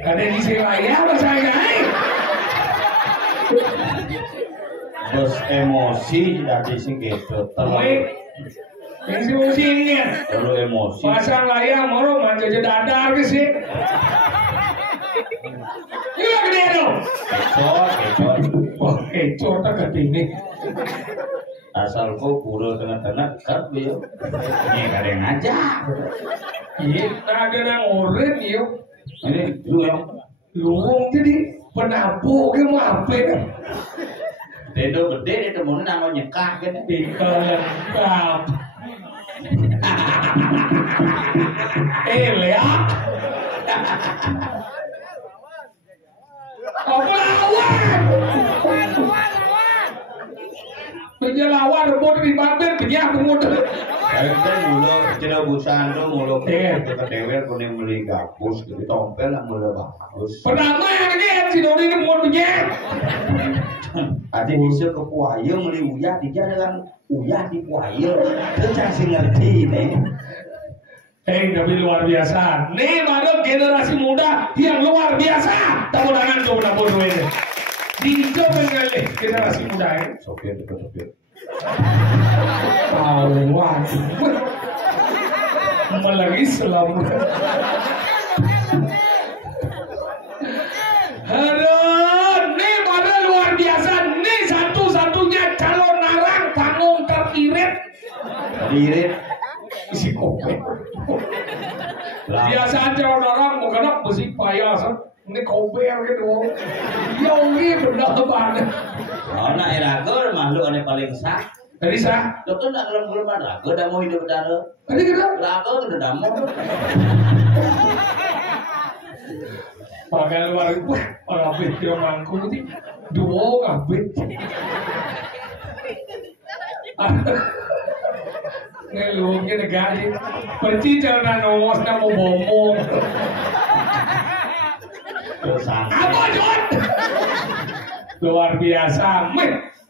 Ada di sini lagi apa saya? Bos emosi dari sing gitu. Baik. Yang si musimnya. Terlalu emosi. Pasang layang moro manja dadar ke sih. Iya gede dong. Kecot. Wah kecot tak ketini. Asalku pura tengah-tengah kat beliau. Ini ada yang ngajak. Iya, ada yang oren yuk. Ini lu yang Luwung jadi penabuh ke apa kan? dedo gede itu mau nama nyekah kan? Dikelengkap. Lihat. Apa lawan? Penjelawan rebut di Banten penyak pemut. Kan mulu cina busan tuh mulu ke dewer kuning beli gabus jadi tompel yang mulu bagus. Pertama yang ini si Doni ini pemut penyak. Adi bisa ke puaya beli uyah dia dengan uyah di puaya. Itu casi ngerti nih. Tapi luar biasa. Nih baru generasi muda yang luar biasa. Tepuk tangan untuk menabur ini. Dicoba kali generasi muda ini. Sopir. Awan. Apalagi selalu. Aduh, nih baru luar biasa. Nih satu-satunya calon narang panggung teririt. Irit. Si kopi. Biasa aja orang mau kena besi payah ini kober gitu. Yogi benar banget. Oh, nah raga makhluk ane paling sah. Jadi sah. Lo tuh nak gelem raga dah mau hidup dara. Tadi gitu. Raga tuh dah mau. Pakai luar itu, ngabit dia mangku ni, dua ngabit. Ngelungnya negara, pergi jalan nongos nama bomong. Apa John? Luar biasa,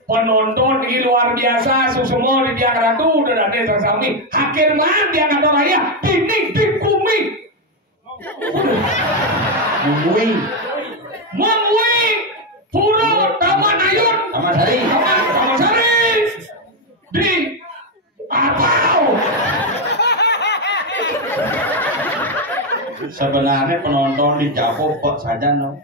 penonton ini luar biasa, semua di dia ratu udah ada sesami. Hakim man dia kata raya, ini dikumi. Memui Puro Taman Ayun Taman Sari di Apau. Sebenarnya penonton di Japo kok saja no.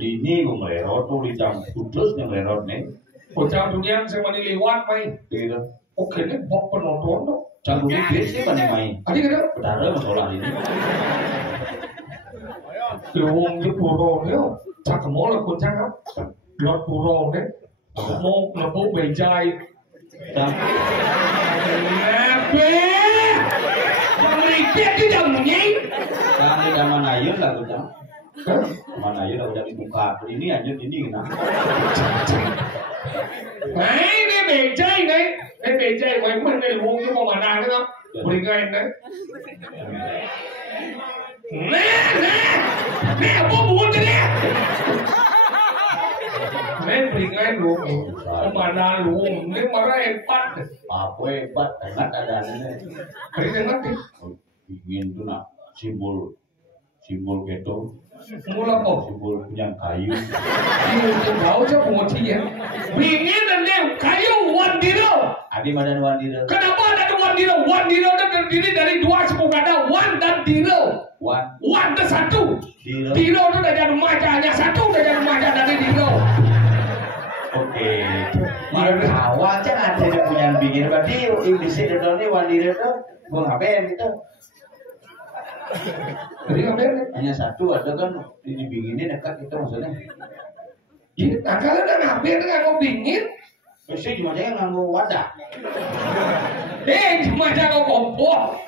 Di ini gue melerot tuh di jam kudus yang melerot nih. Bocah dunia sama ini lewat main. Gitu. Oke ini bok penonton tuh. Jam dunia sih pandai main. Adi gitu. Benar masalah ini. Luang di Puro ni, cak mau lah pun cakap. Luar Puro ni, mau lepuk bejai. Nabe, yang ribet tu jangan ni. Kami Taman Ayun lah tu jam. Taman Ayun lah udah dibuka. Ini Ayun ini kenapa? Ni bejai ni, ni bejai. Macam ni luang tu mau mana ni kan? Beringai ni. Nih, apa buat ni? Nih beringai luang, mana luang? Ni marah hebat. Apa hebat? Hebat ada ni. Hari ni nanti. Ingin tu nak simbol gitu. Mula apa? Simbol punya kayu. Ini tahu je pemoti ya. Bingin dan dia kayu wandiro. Adi madan wandiro. Kenapa ada wandiro? Wandiro itu terdiri dari dua suku kata wan dan diro. Wan itu satu. Diro itu dari remaja hanya satu dari remaja dari diro. Oke. Awal je ada yang punya bingin. Berarti iblis itu ni wandiro tu gua ngapain gitu? Jadi ngapain? Hanya satu ada kan ini binginnya dekat kita maksudnya. Ini kalau dah ngapain nganggo bingin? Saya cuma saya nganggo wadah. Cuma jago kompor.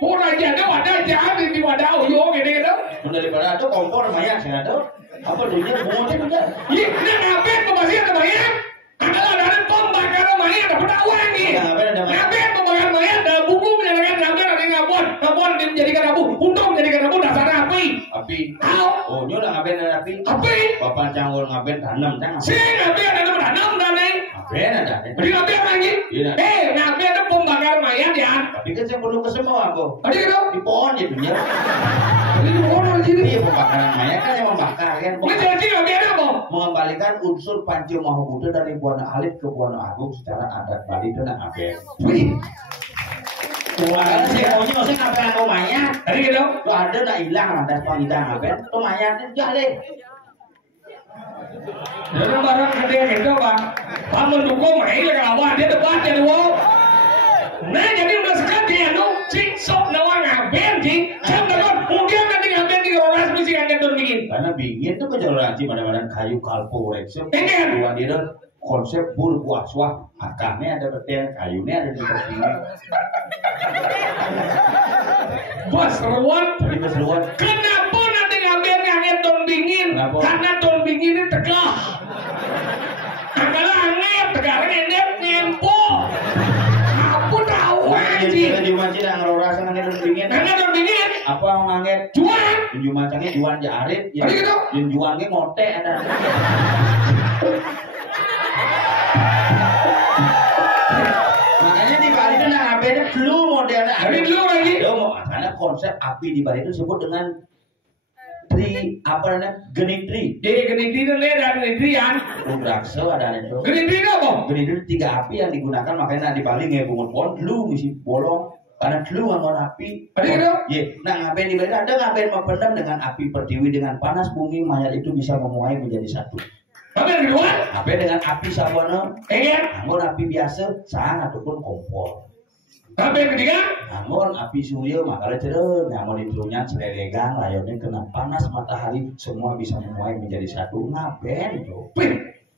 Pura jadi wadah jangan di wadah uyung ini gitu. Daripada ada kompor banyak saya ada. Apa dunia bunga juga? Ini ngapain kau masih ada banyak? Kalau ada pembakaran banyak ada penawar ni. Ngapain pembakaran banyak ada buku menyatakan ngapain ada ngabon dijadikan abu, untung menjadikan abu dasarnya api. Api. How? Oh, nyola ngapain ada api? Api. Bapak canggul ngapain tanam jangan. Si ngapain ada tanam dan ni. Ngapain ada? Jadi ngapain lagi? Ngapain ada pembakaran mayat ya? Tapi kan saya perlu ke semua aku. Ada gitu? Di pohon ya dunia. Jadi di pohon di sini. Iya pembakaran mayat kan yang membakar kan. Ini jadi ngapain apa? Mengembalikan unsur Panci Mahabuddha dari Buana Alit ke Buana Agung secara adat Bali itu nak ngapain? Wih. Karena si maunya nggak usah ngapain aku mayat. Tadi gitu? Lo ada nak hilang ada panggilan ngapain? Itu mayat itu jale. Jadi barang gede gitu pak. Pak mendukung main lagi awal dia debat jadi wow. Nah jadi udah sekali ya no. Cik sok nawang ngapain cik? Saya udah mungkin nanti ngapain di Rolas mesti ngapain tuh bikin. Karena bingin tuh kejalanci mana-mana kayu kalpo reksem. Ini Dua dia konsep bur kuaswah. Akarnya ada betel, kayunya ada di sini. Bos ruan. Tapi keseruan. Kenapa nanti ngapain ton bingin? Karena ton bingin ini tegak. Kalau angin tegarnya endep nyempo. Aku tahu aja. Di masjid yang ngeroras dengan ton bingin. Karena ton bingin. Apa yang nganget? Juan. Tunjuk macamnya juan jarit. Tadi gitu. Yang juannya ngote ada. Makanya di Bali itu nah ngapain flu modern. Tapi dulu lagi. Karena konsep api di Bali itu disebut dengan genitri. Genitri itu ada genitrian. Rudraksa ada itu. Genitri itu apa? Genitri itu 3 api yang digunakan makanya di Bali nggak bungut pohon flu misi bolong. Karena flu nganggon api. Ada gitu? Iya. Nah ngapain di Bali ada ngapain mempendam dengan api pertiwi dengan panas bumi mayat itu bisa memuai menjadi satu. Tapi yang kedua? Apa dengan api sabana? Iya. Nganggon api biasa, sang ataupun kompor. Tapi ketiga, namun api surya makanya cerah, namun ditrunya serelegang, layarnya kena panas matahari, semua bisa memuai menjadi satu. Ngapain tuh?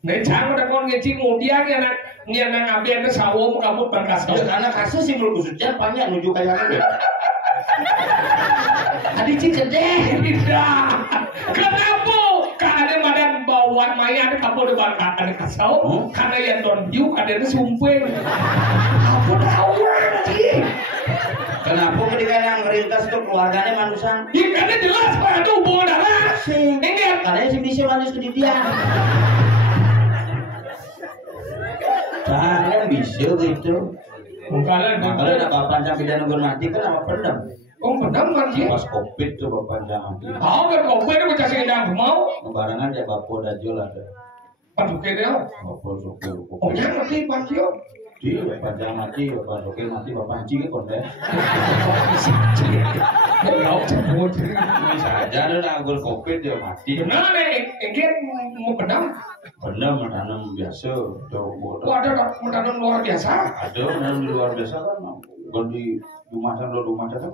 Necang udah kon ngeci mudian ya nak nang ngaben ke sawung kabut berkas. Ya karena kasus sih belum khususnya banyak nuju kayak apa? Adi gede. Tidak. Kenapa? Karena badan bawaan mayat kabut berkas ada kasau. Karena yang don view ada itu sumpeng. Aku tahu lagi. Kenapa ketika yang ngerintas itu keluarganya manusia? Ya karena jelas Pak, ada hubungan darah. Ingat, karena si bisa manusia kedidian. Jangan bisa gitu. Makanya ada bapak sampai dan mati kan sama pendem. Oh pendem kan sih? Pas covid tuh bapak mati. Oh kan covid itu bisa sedang mau. Barangan dia bapak dah jual ada. Aduh kira. Bapak sopir. Oh yang mati pancio. Di bapak mati, bapak sopir mati, bapak anjing kan deh. Mau cabut. Bisa aja lu nanggur covid dia mati. Benar nih, ini mau pendem. Pendem menanam biasa. Wah ada menanam luar biasa. Ada menanam di luar biasa kan. Kalau di rumah sana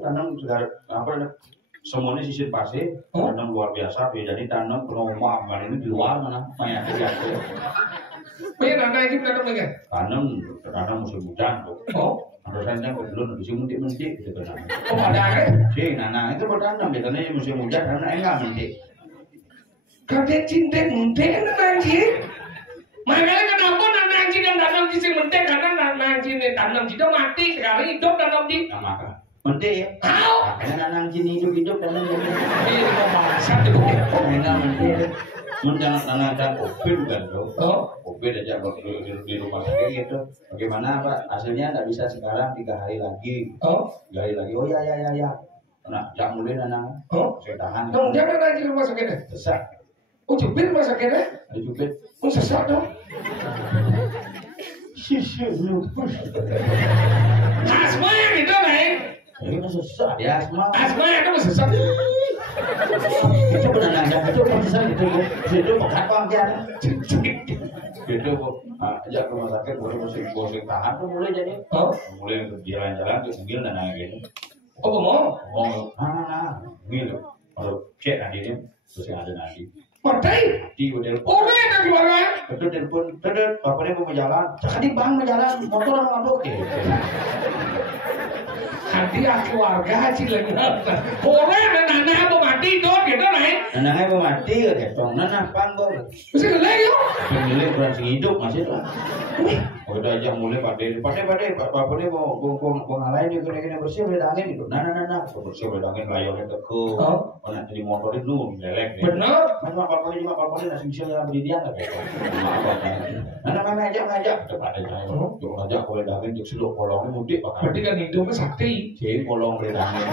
tanam segala apa semuanya sisir pasir, tanam luar biasa. Jadi tanam penomah ini di luar mana banyak biasa. Punya nana ini tanam lagi? Tanam musim hujan tuh. Oh. Ada saja belum musim mentik gitu kan. Oh ada Si nana itu bertanam biasanya musim hujan karena enggak mentik. Kakek cinta mentik kan nanti. Makanya kenapa nanti kan tanam di sini mentik karena nanti tanam di mati sekali hidup tanam di. Nah maka mentik ya. Tahu? Makanya nanti hidup tanam di. Ini mau bahasa tuh. Enggak mentik. Jangan ada covid kan tuh. Oh. Covid aja di rumah sakit gitu. Bagaimana Pak? Hasilnya nggak bisa sekarang 3 hari lagi. Oh. 3 hari lagi. Oh ya. Nah, jak mulai nana. Oh. Saya tahan. Dong jangan lagi rumah sakitnya. Sesak. Oh jubir rumah sakitnya. Ada jubit. Oh sesak dong. Asma yang itu naik. Ini sesak ya asma. Asma itu sesak. Itu benar nggak? Itu bisa itu pekat bang jangan. Itu ajak ke rumah sakit boleh musik tahan tuh mulai jadi. Oh. Mulai jalan-jalan ke mobil dan gini. Oh mau? Gitu. Kalau cek nanti ini terus ada nanti. Partai? Di hotel. Oh ada di mana? Betul telepon, bapaknya mau jalan. Jadi bang mau jalan, motor orang mabuk. Nanti keluarga haji lagi. Orang dan anak mau mati tuh gitu naik. Anaknya mau mati gitu. Nana panggol. Mesti geleng yuk. Pemilik berani hidup masih lah. Udah aja mulai pada bapaknya mau ngalahin itu kena bersih oleh angin gitu. Nana bersih oleh angin layarnya ke. Nanti di motor itu gelek. Benar. Mas bapaknya nasi bisa yang berdidian tak gitu. Nana ngajak depan aja. Jom ngajak oleh angin jok selok kolongnya mudik pakai. Berarti kan hidupnya sakti. Jadi kolong oleh angin.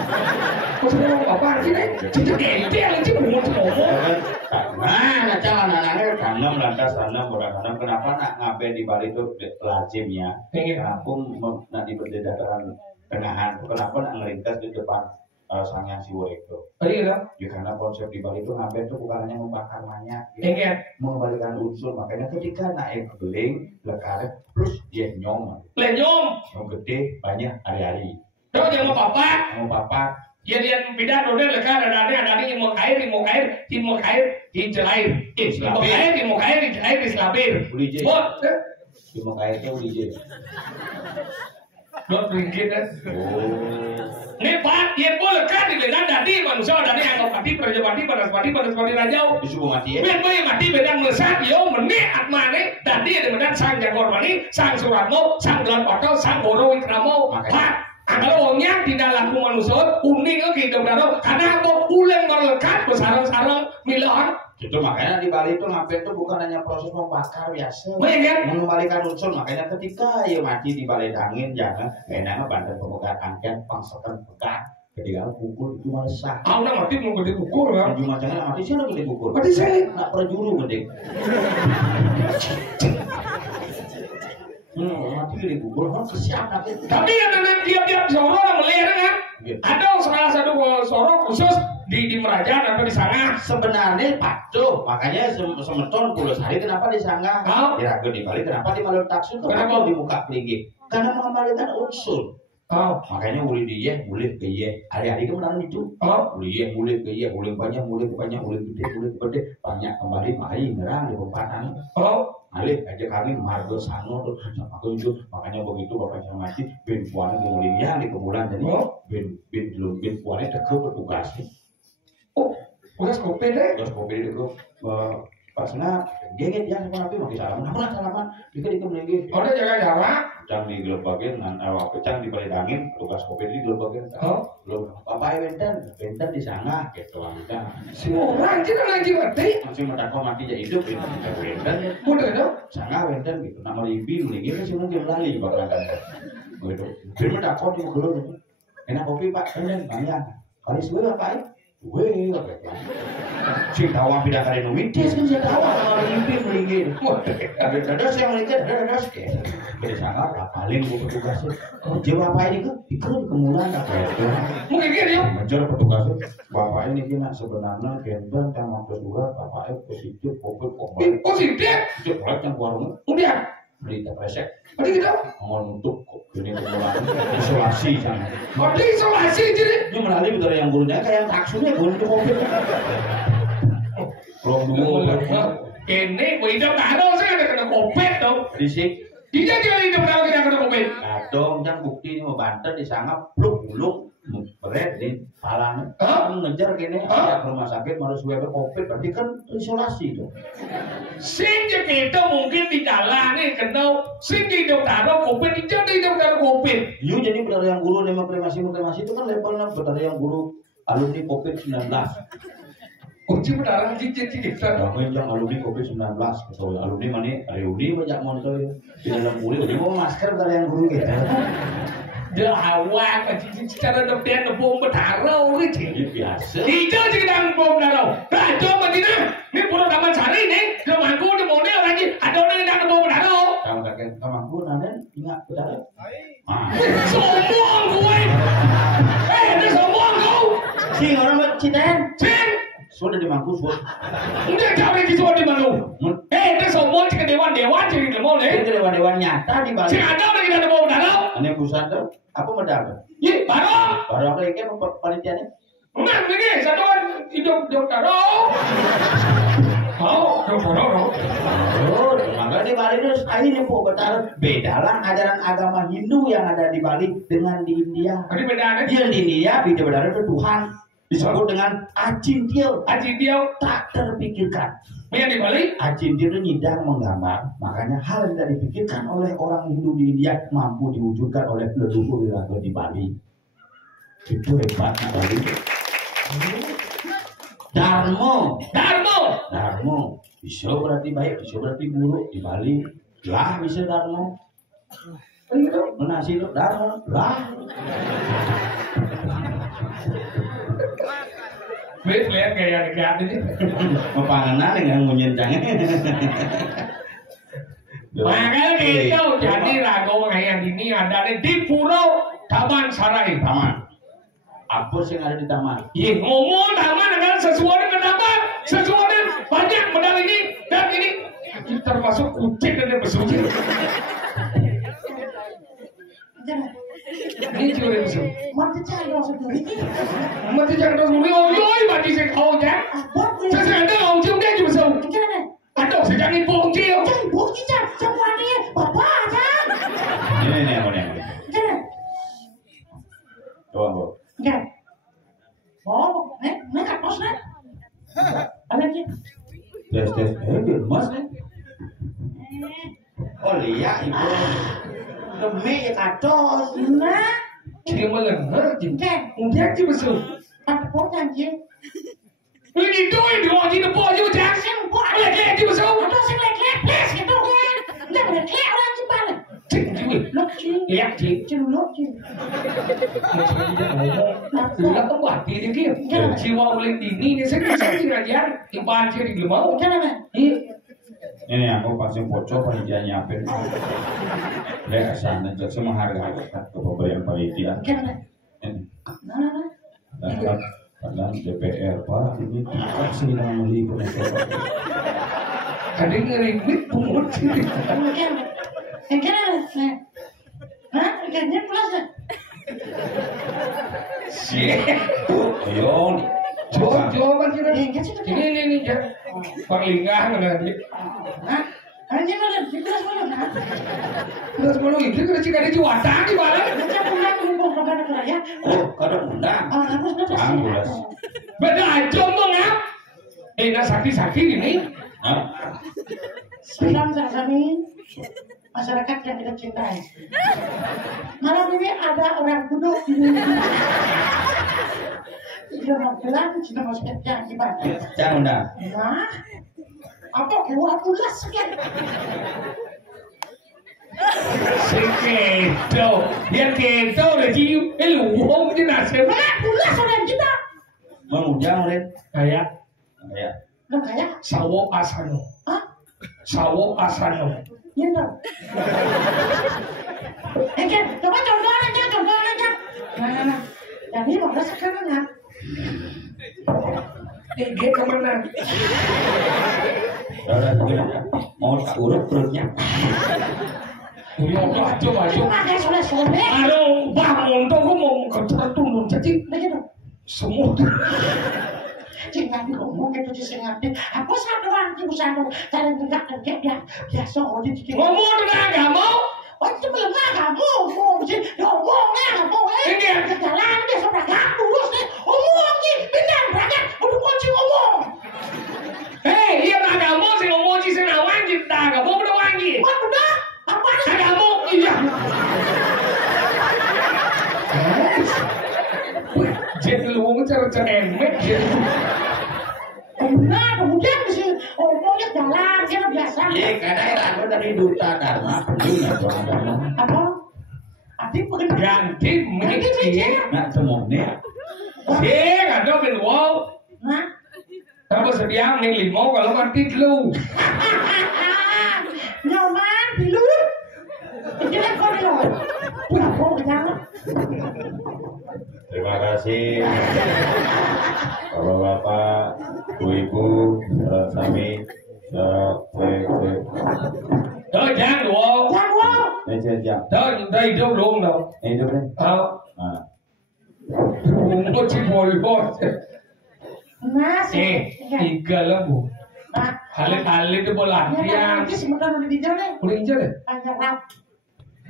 Kau sedang apa sih nih? Cinta ente yang sih ngomong. Nah, jangan anaknya tanam kenapa nak ngapain di Bali itu lazim ya? Kenapa nak di dataran tengahan? Kenapa nak ngelintas di depan Sang Hyang Siwa itu? Iya. Ya karena konsep di Bali itu ngapain itu bukan hanya membakar minyak, Iya. mengembalikan unsur. Makanya ketika naik beling, lekar, terus dia nyom. Lenyom. Yang gede banyak hari-hari. Tuh dia mau papa. Ya dia pindah dulu lekar ada mau kair, timur kair, dijelair. Timur kair, dijelair, diselabir. Uli je. Bot. Timur kairnya uli je. Dot ringgit kan. Oh. Nih Pak, dia pun lekat di dengan dadi manusia dadi anggap pati, peraja rajau. Disuruh mati ya. Ben boy mati bedang melesat yo meneh atmane dadi dengan sang Jagor Mani, sang Suratmo, sang Gelar Pato, sang Goro Wikramo. Pak, kalau orangnya tidak laku manusia, unik ke hidup daro. Karena apa? Uleng melekat bersarang-sarang milahan. Itu makanya di Bali itu ngapain itu bukan hanya proses membakar biasa, mengembalikan unsur. Makanya ketika ya mati di balai angin jangan enaknya bandar pemegat angket pangsakan pekat ketika pukul itu malah sah. Ah udah mati mau gede pukul kan? Cuma jangan mati sih udah gede pukul. Mati saya nak perjuru gede. Mati gede pukul, kan kesiap nanti. Tapi yang nanti tiap-tiap soro melihara kan? Ada salah satu soro khusus di Merajan atau di Sangah. Sebenarnya patuh, makanya semeton Pulau Sari kenapa di Sangah? Diragu di Bali kenapa di Maluku Taksun? Kenapa di muka Pelinggih? Karena mengembalikan unsur. Oh, Makanya uli dia, uli ke iya. Hari-hari kemudian itu. Uli iya, uli ke iya, uli banyak, uli gede, banyak kembali mari nyerang di perempatan. oh, Alih aja kami margo sano tuh sama kunjung. Makanya begitu bapak saya mati, ben puan kemudiannya di kemulan jadi ben puannya dekat petugas. oh, udah kopi deh. Terus kopi itu pasnya geget ya sama nabi makin salaman, dikit melengge. Oh, udah jaga jarak. Cang di gelebagin, pecang di balik angin, petugas kopi di gelebagin. Oh, Belum apa benten di sana gitu kan. si orang kita lagi mati. Masih mendakwa mati jadi hidup benten. Udah dong. Sana benten gitu. Nama libi melengge kan cuma dia lali bakalan gitu. Dia mendakwa di gelebagin. Enak kopi pak, benten banyak. Kali suwe apa? Weh, si tawa pindah kali numitis kan si tawa kalau mimpi melingin. Ada yang melingin, ada sih. Beda sangat, paling gue petugasnya. Jawab apa ini kan? Ikut kemulan apa itu? Mungkin gini yuk. Menjor petugasnya. Bapak ini kena sebenarnya kenten sama pesulat, bapaknya positif, covid, Positif. Cepat yang warung. Udah. Berita resek. Ada gitu. Mengutuk ini kemulan isolasi sana. Ada isolasi jadi. Ini melalui betul yang gurunya kayak taksunya guru itu covid. Belum dulu. Ini hidup taruh sih ada kena covid dong. Risik. Dia juga hidup taruh kita kena covid. Kadang kan bukti ini mau banter disangka bluk buluk berat di palanya. Ngejar gini ya ke rumah sakit malah swab covid berarti kan isolasi itu. Sing kita mungkin di jalan nih kena sing hidup taruh covid jadi hidup taruh covid. Yu jadi benar yang guru nema kremasi itu kan levelnya benar yang guru alumni covid-19. Kunci benar cincin kita. Yang yang alumni covid-19 so alumni mana reuni banyak montor di dalam kuliah ini mau masker dari yang guru kita. Dia awak secara dokter bom bertaruh gitu. Biasa. Itu cerita bom bertaruh. Raja Madinah, ini pulau Taman Sari nih, dia mangku di model lagi, ada orang yang bom bertaruh. Kamu kakek kamangku nanti ingat bertaruh. Sombong gue. Itu sombong kau. Si orang Citen. Cin. Sudah di mangku sudah. Udah jauh lagi sudah di mana? Itu sombong jika dewan jadi di mana? Itu dewan nyata di Bali. Si ada lagi ada bom bertaruh. Ini pusat tuh. Apa medal? Iya, baru. Baru apa ini panitianya? Nah, ini satu hidup dokter. Oh, dokter. Oh, maka di Bali itu ini po betul beda lah ajaran agama Hindu yang ada di Bali dengan di India. Ada bedanya? Dia di India beda benar itu Tuhan disebut dengan Acintio. Acintio Tak terpikirkan. Yang di Bali? Acintio itu nyidang menggambar. Makanya hal yang tidak dipikirkan oleh orang Hindu di India mampu diwujudkan oleh leluhur di Bali. Itu hebatnya Bali. Darmo. Bisa berarti baik, bisa berarti buruk di Bali. Lah bisa Darmo. Menasi itu Darmo. Lah. Lihat kayak ini. Panganan yang menyencang. Makanya gitu. Jadi rago kayak gini ada di Pulau Taman Sari. Taman. Apa sih yang ada di taman? Iya, ngomong taman adalah sesuatu dengan taman, sesuatu banyak modal ini dan ini termasuk kucing dan besuci. Ini juga besu. Mati jangan terus muli oi mati sih kau ya. Saya ada orang cium dia juga besu. Aduh, sedang ibu cium. Bapak aja. Ini apa nih? Coba bu. Enggak. Oh, mereka pos kan? Ada lagi? Tes, mas nih. Oh lihat itu. Demi kacau. Nah, Dia melengah, enggak. dia juga besu. Tapi pos anjing. Ini doing orang di depan juga jangan. Sing buat. Dia juga besu. Aduh, sing lek-lek, please gitu kan. Enggak lek-lek orang Jepang. Lihat sih. Celuk sih. Sudah tempat ini dia. Jiwa oleh ini saya aja dibaca di lemau. Kenapa? Ini aku pasti bocor panitia nyiapin. Dia kesana jadi menghargai kepemberian panitia. Kenapa? Nah. Padahal DPR Pak ini dikasih nama beli penonton. Ada ngerimit pungut sih. Kenapa? Hah? Ikannya plus ya? Ayo. Coba kita ini ya. Perlingahan nanti. Hanya ada di kelas mana? Terus mau itu kita cik ada juara di mana? Macam undang kumpul negara ya. Oh, kada undang. Harus Anggulas. Beda aja ngap. Nah sakti ini. Salam kami masyarakat yang kita cintai. Malam ini ada orang duduk di sudah mau bilang sudah mau sekian gimana? Jangan undang. Nah, apa keluar pulas sekian? Sekedo, dia kedo le jiu, luang je nasib. Mana pulas orang kita? Mengundang Ren. Kayak Lo kayak? sawo asano. Hah? Sawo asano. Iya dong. Kan, coba contoh aja. Nah. Jadi mau sekarang kan? Dia kemana? Udah begini. Mau tak urut perutnya. Coba. Pakai sore-sore. Aduh, bangun tuh gua mau keturun jadi Begitu. semua. Cing tadi ngomong gitu di singapura. Aku satu orang di sana. Cara tegak dia biasa orang di sini. Ngomong dengan kamu? Oh itu belum ngomong sih. Ngomong. Ini Jalan dia sudah terus nih. Ngomong sih. Benar berangkat. Udah kunci ngomong. Iya nak kamu sih ngomong sih senawan kita. Kamu udah wangi. Wah udah. Apa Nak kamu iya. Jadi lu cara emek gitu. Nah kemudian sih ngomongnya jalan dia biasa. Iya, kadang aku dari duta karena punya ada. Apa? Adi bukan Ganti mikir. Nak semuanya. Sih, ada beluau. Nah. Tapi sedia nih limau kalau mati lu. Nyoman bilu. Jangan kau bilu. Pulang kau jangan. Terima kasih Bapak-bapak, Ibu-ibu, kami Jangan dulu. Jangan. Ini Đây đâu luôn đâu. hidup nih. Không có chim bò bò. Mas. Tiga lah bu. Nah. Halit itu bola. Ya, nanti sebentar udah di video deh. Udah injak deh. Panjang rap.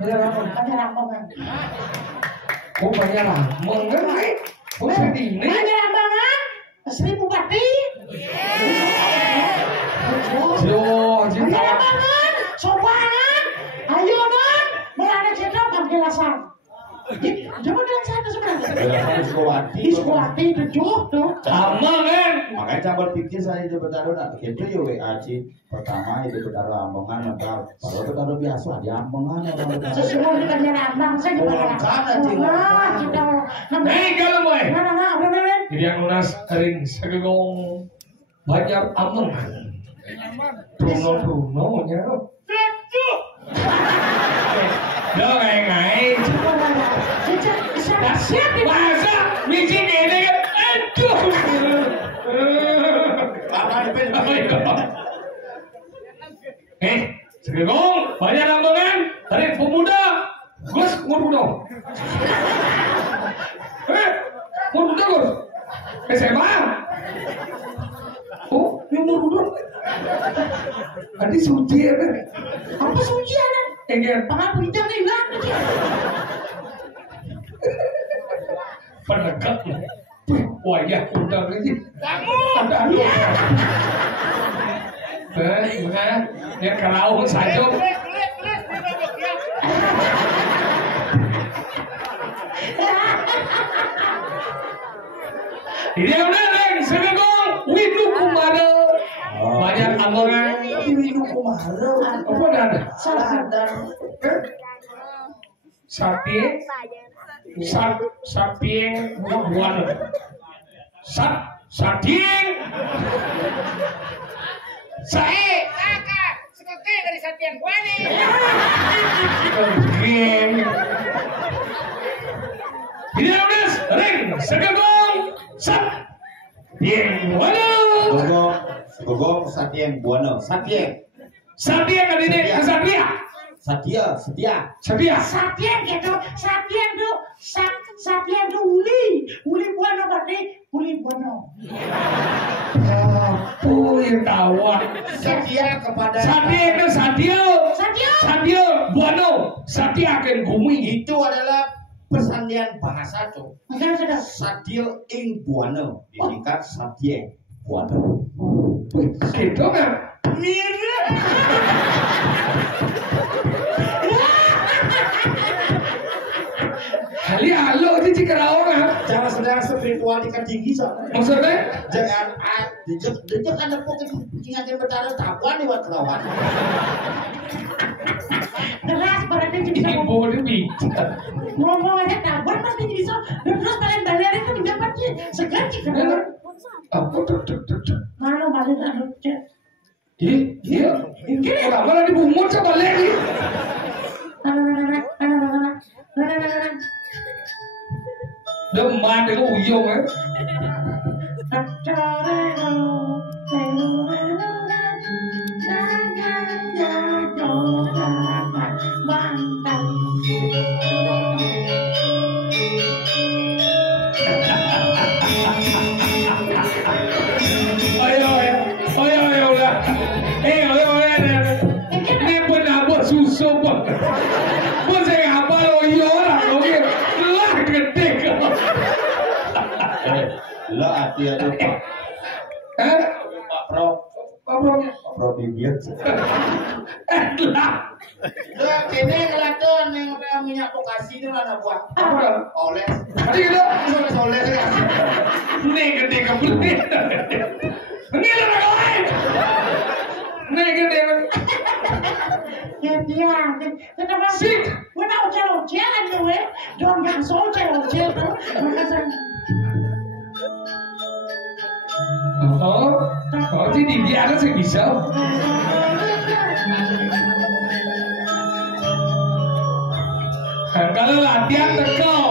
Banyak rampongan. Oh banyak ramon kan? Oh sedih nih. Panjang rampongan. 1000 pati. Panjang rampongan. Sopangan. Ayo non. Melanda cendok panggilasan. Coba dengan sana sebenarnya. Belasan Sukowati. Sukowati tujuh tuh. Sama kan? Makanya cabut pikir saya itu bertaruh nak itu ya WAC pertama itu bertaruh ambengan mental. Kalau bertaruh biasa di ambengan orang bertaruh. Sesuai dengan nyarambang saya juga. Kita. Kalau boy. Mana udah. Jadi yang lunas kering segegong banyak ambengan. Bruno nya. Lo kayak ngai. Siap masa misi ini kan aduh. Segegong banyak ambengan dari pemuda. Gus muda. Muda Gus. SMA. Oh, ini muda. Tadi suci ya kan? Apa suci ada? Enggak. Tangan pinjam nih enggak? Penegak. Wah ya udah lagi. Kamu. Ada. Ya kerau saja. Ini udah leng segegong Windu Kumara. Banyak ambengan. Windu Kumara. Apa ada? Sadar. Sapieng buana. Sapieng. Kakak, seperti dari Satyan Buana. Ini udah ring segegong Sapieng buana. Gogong Satyeng Buana. Sapieng ada ini Satria. Setia. Satria. Satyan gitu, Satyan tuh Satya itu uli buano berarti uli buano. Oh, yang tahu. Setia kepada Satya itu Satya Buano. Satya akan bumi. itu adalah persandian bahasa tuh. Makanya sudah. Satya ing buana disingkat Satya buana. Gitu kan? Mirip. Kali halo itu jika orang. Cara sedang spiritual tingkat tinggi soalnya. Maksudnya? Jangan dejek ada pokok tinggal bertaruh tapuan di wartawan. Keras berarti Ini bisa boleh bicara. ngomong aja kabar pasti bisa. Dan terus kalian bayarin itu dapatnya segan jika Apa tuh? mana balik anu cek. Iya. Kalau malah dibungkut coba lagi. Deman itu uyung ya. Ayo lah. Ayo. Ini penabur susu pun. Pun saya apa lo orang oke. Lah gede kau. Lo hati ada Pak. Pak Pro. Pak Pro bibir. Lah. Lah kene ngelaton yang minyak pokasi itu mana buat? Apa? Oles. Tadi gitu. Oles ya. Nih gede kebelet. Ini lah kawan. Nih gede. Ya, kenapa sih? Mana ojel aja weh, jangan gak ojel tuh. Oh, jadi dia ada sih bisa. Kalau latihan tekau.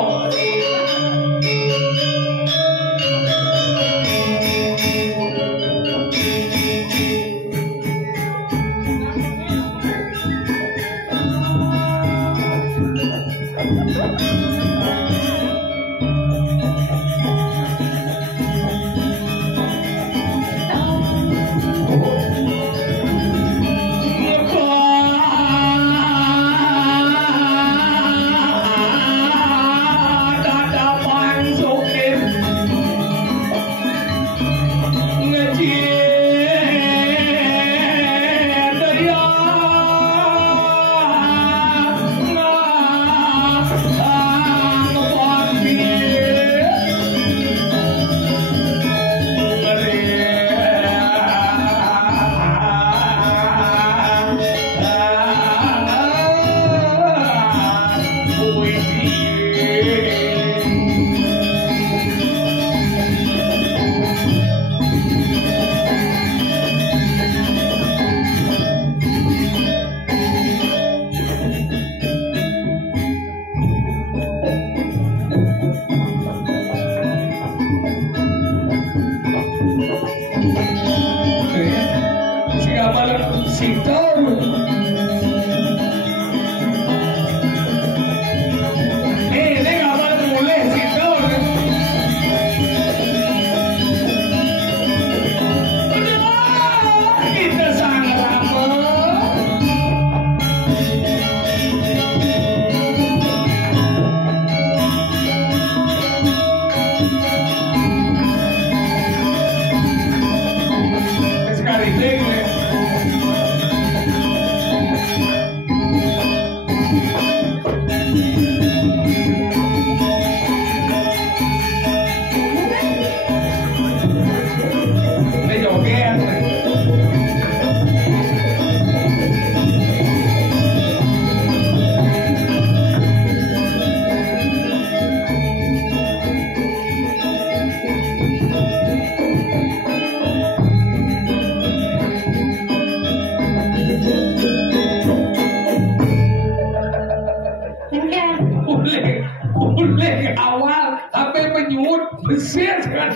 Mulai awal sampai penyuut besar kan.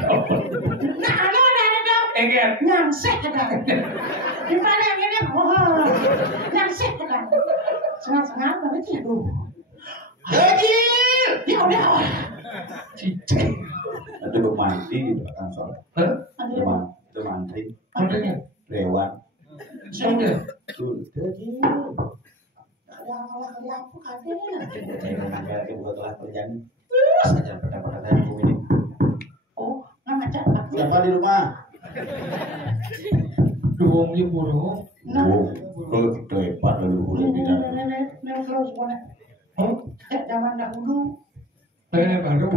Nah, ada dong. Enggak. Nyangseh ada. Gimana yang ini? Oh, nyangseh ada. Setengah-setengah berarti aduh. Haji. Ya udah. Cicing. Ada pemantri di belakang sholat. Hah? Itu mantri. Mantrinya? Lewat. Siapa dia? Tuh, dia. Ada kali apa katanya? Saya buka kelas kerjaan. Saja pada tanya ini. Oh, nggak macam apa? Siapa di rumah? Duong dia burung. Oh, kalau kita hebat dulu boleh tidak. Nenek terus mana? Hah? Zaman dahulu Nenek baru.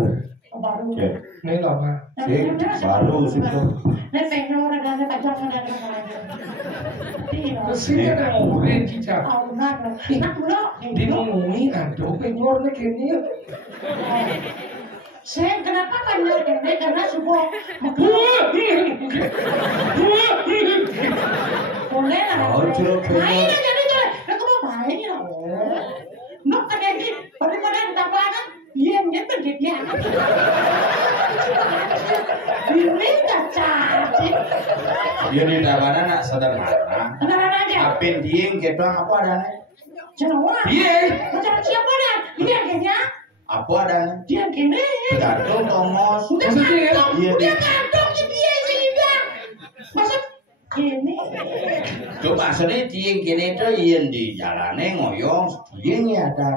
baru. Cek, Nenek lama. cek, baru sih tuh. Nenek pengen orang ada kacang ada kacang. Terus sini ada ngomongin cicak. Oh, benar. Enak dulu. Dia ngomongin ada penyornya kayaknya. Saya kenapa panggil nenek karena suka boleh lah. Oh, curug Main aja gitu. Aku mau main ya. Nuk kan ini daripada ditambah kan diam dia dia. Ini kacau. Dia di dalamnya nak sederhana. Beneran aja. Apin diem gitu apa adanya? Jangan. Iya. Macam siapa dah? Ini akhirnya Apa adanya? dia gini. Gantung Tomos. Udah Maksudnya ya? kantong, Iya, udah dia. kantong si dia sih bilang. Maksud gini. Tuh maksudnya tiang gini tuh yang di jalannya ngoyong, tiang ya ada.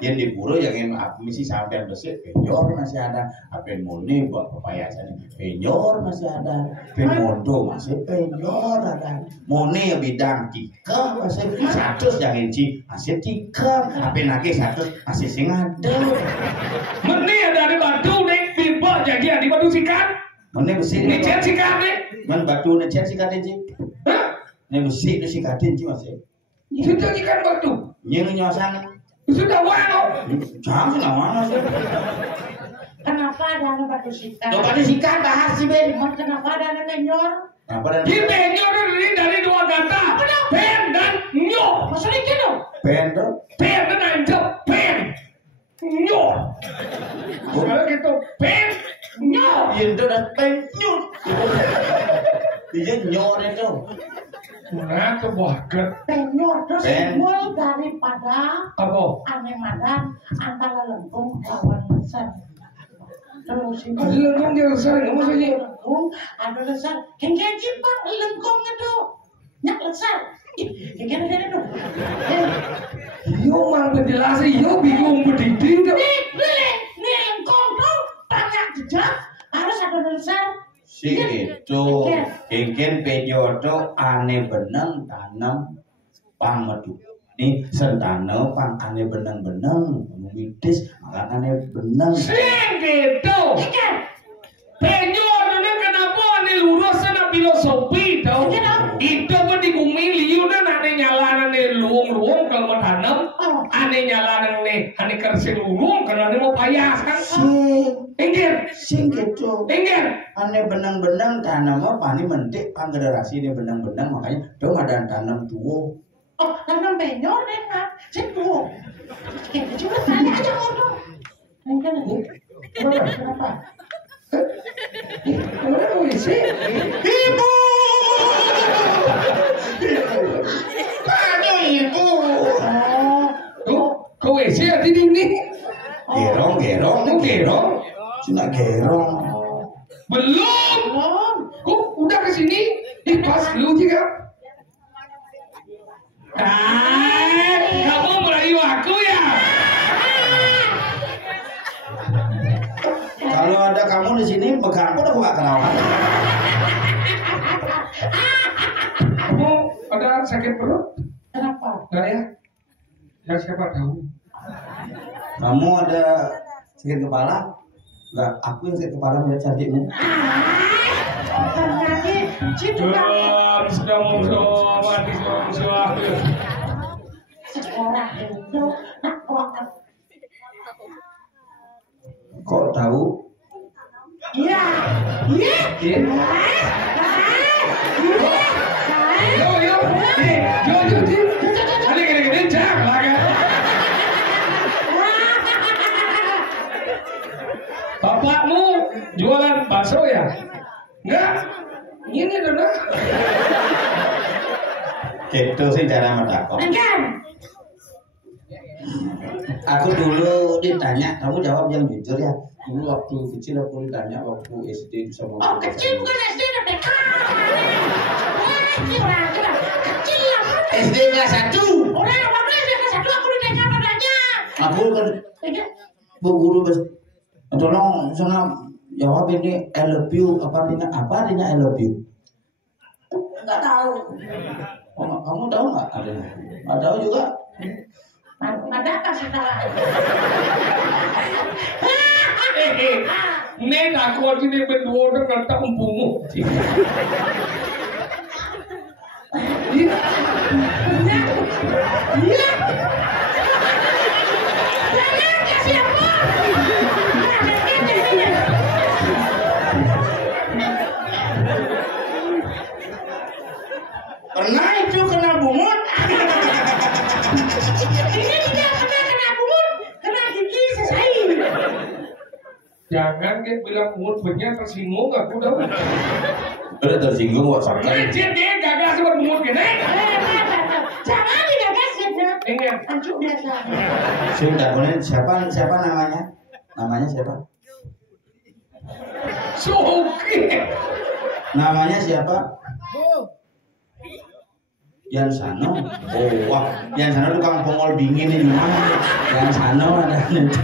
Yang di pura yang misi sampai bersih, penyor masih ada. Apin murni buat pepayasan, penyor masih ada. Penmondo masih penyor ada. Murni bidang tiga masih satu yang inci masih tiga. Apin lagi satu masih singada. Meni ada di batu nih, tiba jadi di batu sikat. Murni besi. Ini cek sikat nih. Men batu necet sikat inci. Hah? Ini besi itu sikat inci masih. Sudah sikat batu. Nyeng nyosang. Sudah wano. Jangan mana sih? Kenapa ada anak batu sikat? Coba disikat bahas sih Ben. Kenapa ada anak penyor? Apa dan Di penyor ini dari dua kata. Pen dan nyo. Maksudnya gitu. Ben tuh? Pen dan anjep. Pen. Nyo. Kalau gitu. Pen. Nyo. Itu dan Ben nyut. Dia nyor itu. Nah, kebahagiaan. Penyor terus Ben. simbol daripada Apa? aneh madan antara lengkung lawan besar. Terus simbol Ada lengkung dia besar, nggak maksudnya? lengkung ada besar. Kengkeng cipang lengkung itu. Nyak besar. Kengkeng ada itu. Yo mang penjelasan, yo bingung berdiri tuh. Nih lengkung tuh banyak jejak harus ada besar. Si itu ingin pejoto aneh benang tanam pangmedu. Nih sentano pang aneh benang-benang mitis maka aneh benang. Sing gitu. Penyor ini kenapa ane lurus sana filosofi tau? Itu pun di bumi liu dan ane nyala ane luung-luung kalau mau tanam. Ane nyala ane kersi luung karena ane mau payah kan? Inggir, Sing gitu. inggir. Aneh benang-benang tanam apa nih mentik pang generasi ini benang-benang makanya dong ada tanam tua. Oh, tanam penyor enak. Situ. Cuma tanya aja ngomong. Kenapa? Kenapa sih? Ibu! Aduh ibu! Tuh, kau WC di sini. Gerong, gerong, Tuh gerong. cina gerong. Belum. Belum. Kok udah ke sini? Pas lu juga. Kamu merayu aku ya? Kalau ada kamu di sini, pegang pun aku gak kenal. Kamu ada sakit perut? Kenapa? Enggak ya? Ya siapa tahu. Kamu ada sakit kepala? Enggak, aku yang sakit kepala melihat cantikmu. Terjadi situ kan Sudah musuh, mati musuh. sekolah itu nak kok Kok tahu? iya iya Yo, yo, ada gede-gede cak lah kan? Bapakmu jualan bakso ya? Enggak. Ini dona. Itu sih cara medakok. kan Aku dulu ditanya, kamu jawab yang jujur ya. Dulu waktu kecil aku ditanya waktu SD bisa ngomong. Oh kecil bukan SD udah TK. Kecil lah. SD kelas 1. Orang apa SD kelas 1 aku udah TK padanya. Aku kan Bu guru tolong sana jawab ini I love you apa artinya I love you? Enggak tahu. Kamu tahu nggak? Nggak tahu juga. Ada kasih tahu. Nen aku ini berdua udah ngerti umpumu. Iya. Jangan kasih apa. Pernah itu kena bungut. Ini tidak pernah kena bungut, kena gigi selesai. Jangan dia bilang umur banyak tersinggung aku dah. Udah tersinggung kok sampai. Anjir dia gagal sebab umur gini. Jangan digagas ya. Ingat. Anjuk biasa. Sudah kemudian siapa namanya? Namanya siapa? Soke. Namanya siapa? Yan Sano. Oh wah, Yan Sano tukang pongol dingin ini mana? Yan Sano ada gitu.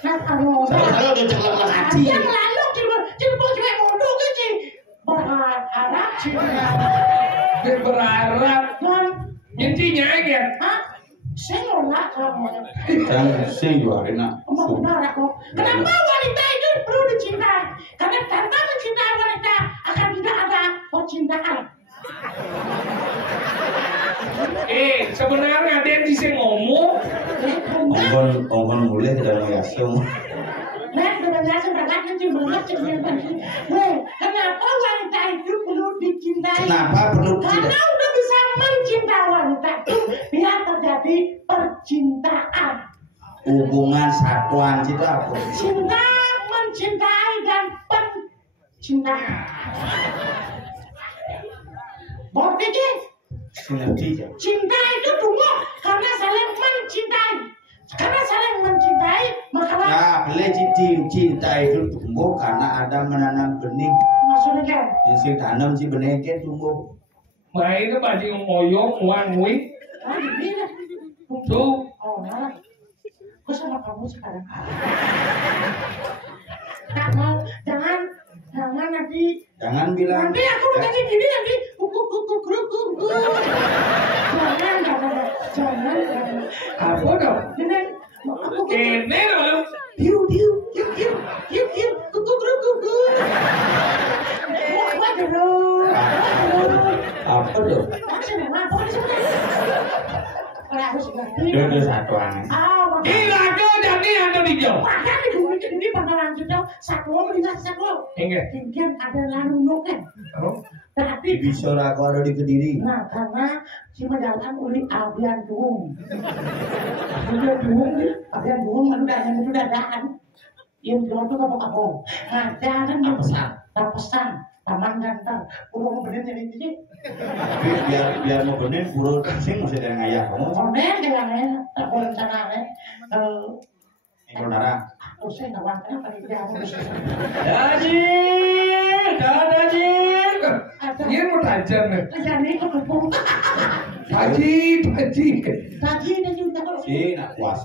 Nah, kalau Salo udah celak hati. yang lalu coba cuma modal gitu. Berharap sih. Dia berharap. Intinya ya. Hah? Saya nolak kamu. Saya sing juarin nak. Benar aku. Kenapa wanita itu perlu dicintai? Karena tanpa mencintai wanita akan tidak ada percintaan. Sebenarnya ada yang bisa ngomong. Ongkon mulai tidak mengasung. Nah, sebenarnya sebenarnya banyak cerita. Kenapa wanita itu perlu dicintai? Kenapa perlu Karena tidak? udah bisa mencintai wanita itu biar terjadi percintaan. Hubungan satuan itu apa? Cinta, mencintai dan pencintaan. Bukti sih. Sinergi ya. Cinta itu tumbuh karena saling mencintai. Karena saling mencintai, maka Ya, boleh cinta itu tumbuh karena ada menanam benih. maksudnya kan? Yang sing tanam si benih itu tumbuh. Main itu baju ngoyong, ngui. Ah, ini Tuh. oh, nah. Gue sama kamu sekarang. Tak mau, jangan nanti. Jangan bilang. Nanti aku nanti gini nanti kuku. Jangan. Apa dong? Ini aku Kene lalu. Hiu, kuku. Apa dulu? Apa tuh? Maksudnya apa sih? Kalau aku sudah Dua satuan. Gila kau jadi atau hijau? Padahal di bumi ini bakalan kita satu meninggal satu. Ingat. Kemudian ada larung kan. Di Tapi Bisor aku ada di Kediri. nah karena si menjalankan uli abian dung. Abian dung menudahnya itu dadaan. Yang jual itu apa? Nah jangan yang pesan. Taman ganteng. Kurang bener ini sih. Tapi biar mau benih buru sing mesti ada ngayah kamu. Bener dengan tak rencana Saudara. aku saya nggak bangkit apa dia harus. Dajin. Dia mau tajar nih. Jadi itu kepung. Haji. Tadi dia juga kalau Si nak puas.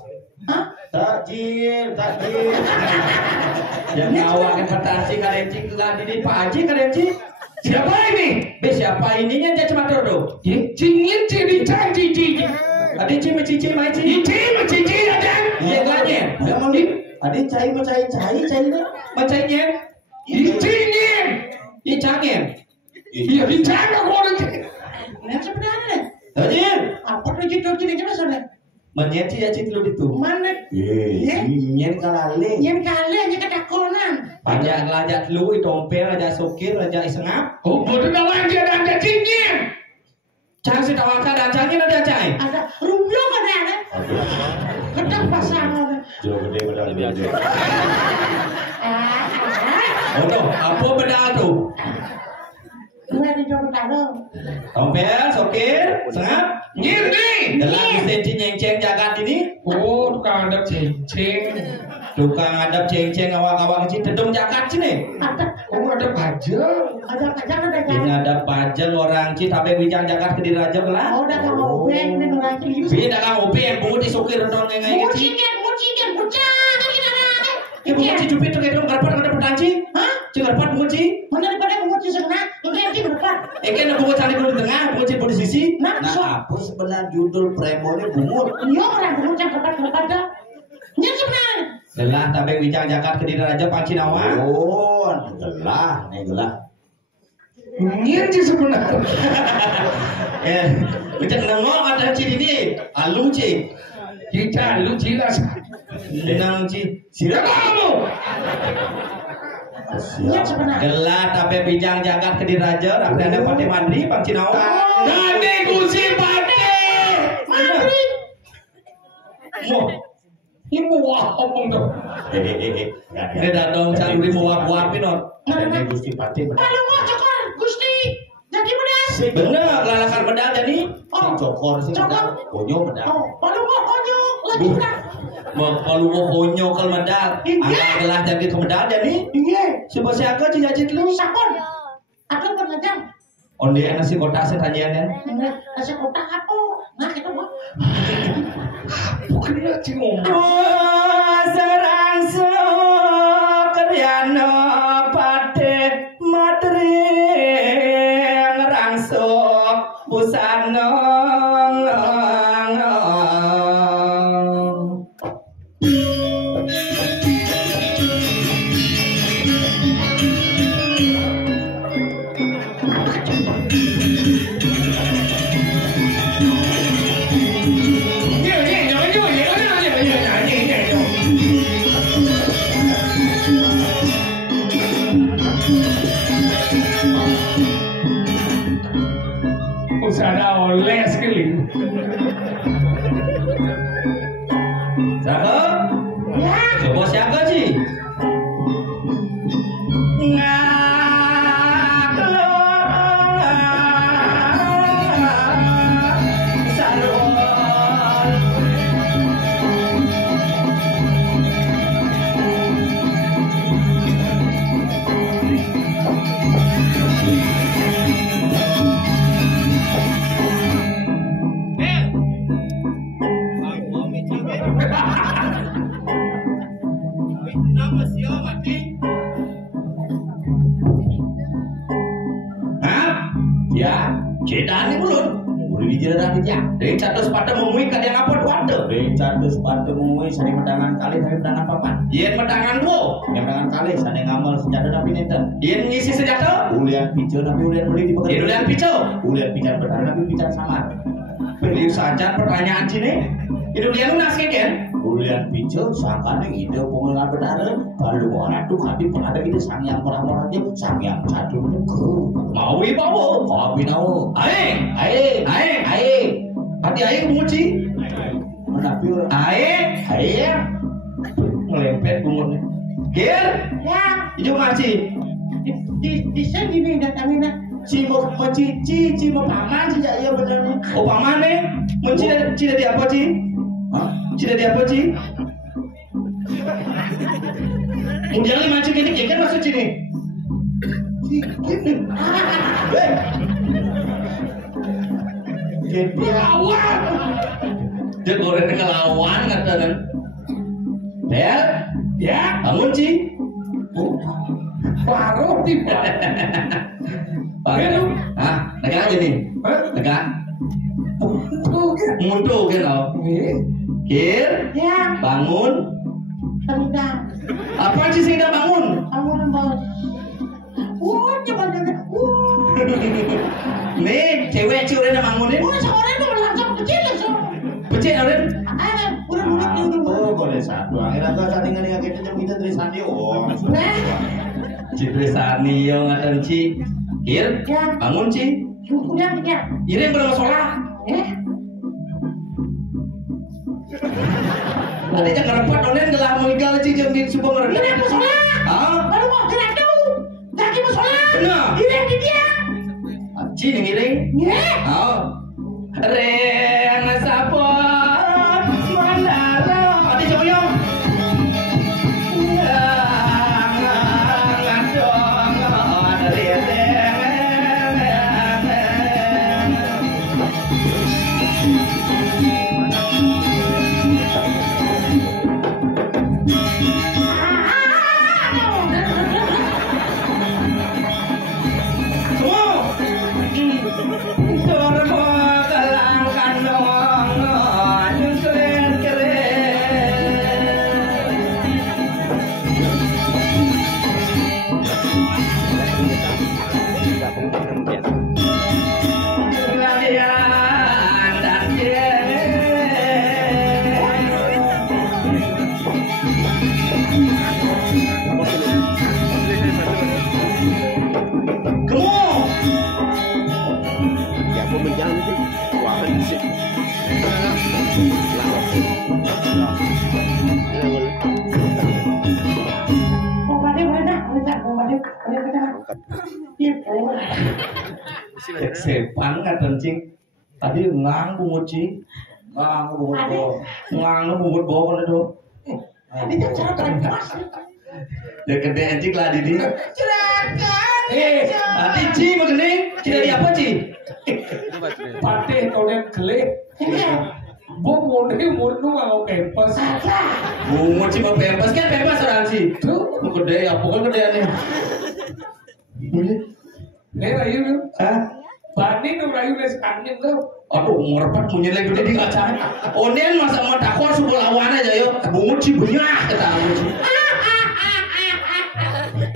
hah? Takjil. Yang ngawakin petasi karenci ke di Pak Haji karenci. Siapa ini? Siapa ininya dia cuma tuh. Cingin cici. Adi cici mai Cici ada. Iya gaknya. Enggak mau di. Adi cai nih. Macainya. Cingin. Iya cangin. Iya dijaga orang. Yang sebenarnya Tajil. apa tuh ini maksudnya? Menyeti ya cit lu itu. Mana? Nyen kalale. Yang kali aja ketakunan. Lajak lu dompel lajak sokir lajak isengap. Oh, bodoh lawan dia ada cingin. Cang si tawaka dan cangin ada cai. Ada rumlo kan ada? Ketak pasangan. Jauh gede bedal lebih. Ah. Oh tuh, apa bedal tuh? Dua di jauh taruh. Dompel, sokir, isengap. Nyir nih. Dalam senti nyeng-ceng jagat ini. Oh, tukang ada cincin. Tukang ngadap ceng-ceng awak-awak cing dedong jakat sini. Oh ada pajang. Ada pajang ada Ini jalan. ada pajang orang cing tapi bijang jakat ke diraja lah. Oh, udah kamu ubeng dan orang cilik. Beda kang upi yang pungut disukir dong ngai cing. Mucikan, bucang, kan kita ada. Ibu cing cupit tuh kayak dong karpat ada petanci. Hah? Cing karpat pungut cing. Mana daripada menguci sana, ini yang di depan. Kan pungut cari dulu di tengah, pungut cing di sisi. Nah, so, Nah, apa sebenarnya judul premonnya bungut? iya orang menguci depan dah. Ini sebenarnya. Lelah tapi bijang jakat ke diraja pancinawa. Oh, gelah, nih gelah. Iya sih sebenarnya. Bijang nengok ada cing ini, alu cing. Kita lu jelas. Nang cing. Siapa kamu? Ini sebenarnya. Gelah tapi bijang jagat ke diraja, ada pati mandri pancinawa. Nanti kusi pati. Mantri. Mo. Ibu wah omong tuh. Ini datang cari muap-muapin or. Ini Gusti Pati benar. Kalau mau cokor, Gusti. Jadi benar. Bener, lalakan medal jadi. Si cokor sih benar. Konyo benar. Oh, kalau mau konyol lagi benar. Kalau mau konyo ke medal, angkat gelah jadi ke medal jadi. Iya. Coba siapa sih jajit lu? Sapon. Aku pernah jam. Onde nasi kotak setanjiannya. Nasi kotak apa? Nah, itu mah. Bukan ya cimong. Serang karyana pate matri ngerangso busana. Usada oleh sekali. Siapa? Ya. Coba siapa sih? Ya, cedani mulun. Udah dijelaskan ya. Dari catus pada memui kalian apa waduh. Bencana sepatu mui sani medangan kali tapi medangan papan. Yen medangan wo. Yang medangan kali sani ngamal senjata tapi nenten. Yen ngisi senjata. Ulian picu tapi ulian beli di Yen pekerjaan. ulian picau. Ulian pican bertahan tapi pican samar. Pilih saja pertanyaan sini. Itu ulian lunas kan? Ulian picu sangkanya ide pengelola bertahan. Kalau orang tuh hati pengadar ide sang yang murah-murahnya sang yang satu itu ke. Mau ibawo. Kopi nau. Aing. Ae, Aing. ae. Hati aing muci. Menapi orang. Aing. Ae. Melempet bungurnya. Gir. Ya. Itu ngaci. Di sini nih datangin. Cimo cici mau paman sih ya benar nih. Oh pamane. Mencida di apa ci? Hah? Cida di apa ci? Kemudian lima cik ini kan masuk sini. Jadi Lawan. Dia goreng ngelawan katanya. Ya, Ya, bangun ci. baru tiba. Bangun. Ah, negak aja nih. Negak. Mundur kan lo. Kir, Ya. bangun. Tanda. Apa sih sih bangun? Kamu mau. Coba dulu. Nih, cewek udah bangunin. Udah seorang tuh langsung kecil langsung. Becek udah. Udah mulai. oh boleh satu. Akhirnya gua saling kita jam kita dari sandi oh. Nah. Citri Sani yang ngatain Ci. Kir, Ya. bangun Ci. Udah ya. Iring belum sholat. Tadi jangan repot donen gelah mengigal Ci jam di subuh merendah. Ini mau sholat. Ah, Baru mau gerak tuh. Lagi mau sholat. benar. Ini di dia. Ci nih iring. Ya. Oh. Reng sapot mandala. Ati coyong. Sepan ngaten cing. Tadi ngang bungut cing. Ngang bungut bo. Ngang bungut bo kan itu. Tadi kan cara pas. Ya gede cing lah di sini. Tadi ci begini. Ci dari apa ci? Pate tonet gelek. Bok mone murnu mau pempas. Bungut ci mau bebas kan bebas orang sih. Tuh, Gede ya pokoknya gedeannya. rayu lu. Hah? Bani nu rayu les angin tuh. Aduh, ngorpat punya lagi udah dikacang. Onen masa mau takor suruh lawan aja yo. Bungut sih banyak kata bungut sih.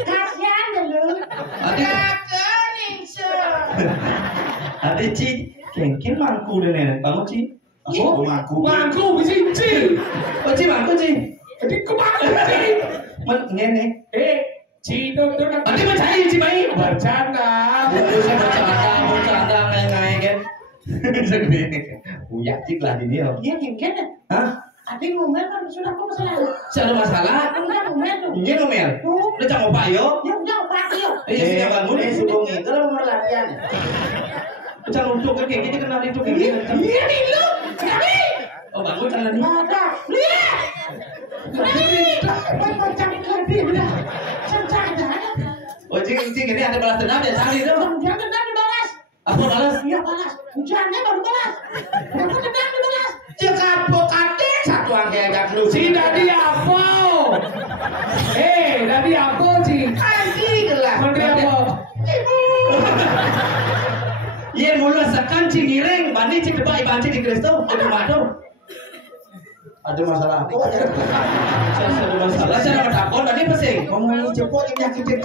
Kasihan lu. Ade ci, kengkin mangku deh nih. Kamu ci? Aku mangku. Mangku bisa ci. Oh ci mangku ci. Jadi kemana ci? Men ngene. Ci itu tuh nanti Ade mencari ci mai. bercanda. Saya bercanda ngai kan. Segede. Uyak cik lah di dia. Dia genggen. Hah? Adik ngomel kan sudah kok masalah. Ada masalah? Enggak ngomel tuh. Ini ngomel. Udah jangan pak yo. Ya udah Pak yuk. Iya sih bangun. Sudah ngikut mau latihan. Jangan untuk kayak gini kenal itu kayak gini. Iya nih lu. Kali. Oh bangun jangan nih. Ada. Lihat. Macam kerbi udah. Cancang ada. Oh cing ini ada balas dendam ya cari itu. Jangan dendam dibalas. Apa balas? Iya balas. Hujannya baru balas. Jangan dendam dibalas. Cekap bokate satu angke agak lu. Ci dari apa? Dari apa ci? Anjing lah. Menteri apa? Iya mulu sekan cing ngiring bani cing depan iban cing di Kristo. Ada madu. Ada masalah apa ya? Ada masalah cara mentakon tadi pesing. Ngomong cepot ini nyakitin.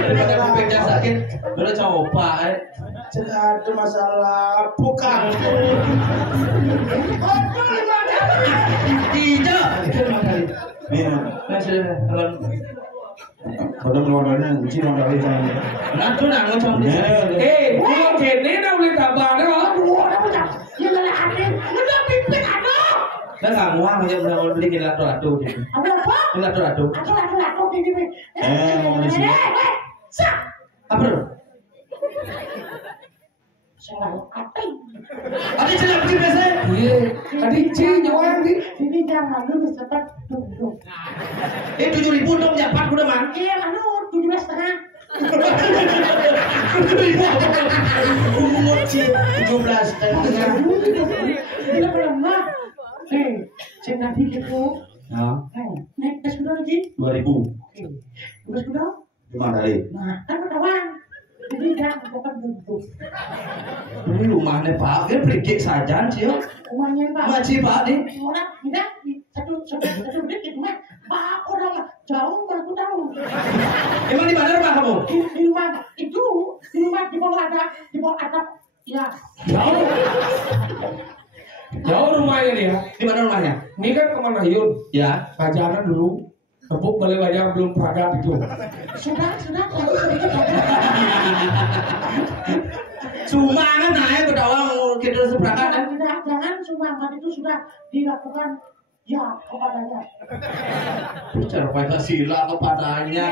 Daripada kupingnya sakit, udah coba. Cek ada masalah bukan. Tidak. Itu lima kali. Iya. Nah sudah kalau Kodok luarnya cing udah bisa. nah tuh nang ngocong di sini. Pulau kene na ulit tabang na. Dia malah ada. Udah pimpin aduh. Nah nggak muang aja udah beli kita ratu gitu. Ada apa? Kita ratu. Aku di sini. Mau di sini. Sak. Apa tuh? Selalu apa? Ada cerita begini biasa. Iya, tadi ci nyuang di. Ini jangan dulu sempat tunggu. 7.000 dong japat udah mah. Iya, anu 17,5. Umur cing 17 setengah. Kita belum mah. Cek nanti gitu. Nah, Naik tes kuda lagi. 2.000. Tes kuda. Gimana kali? Nah, kan bertawan. Jadi jangan bukan duduk. Ini rumahnya Pak, dia pergi saja sih. Rumahnya Pak. Makcik Pak nih. Orang tidak satu menit itu mah. Pak orang jauh baru tahu. Emang di mana rumah kamu? Di rumah itu, di rumah di bawah atap. Ya. Jauh rumahnya dia. Di mana rumahnya? Ini kan kemana Yun? Ya. Kajaran dulu. Tepuk balik wajah belum peragam itu. Sudah, lagi sedikit. Sumbangan naik berdawang kita seberangkat. Jangan sumbangan itu sudah dilakukan ya kepadanya. Bicara Pancasila kepadanya.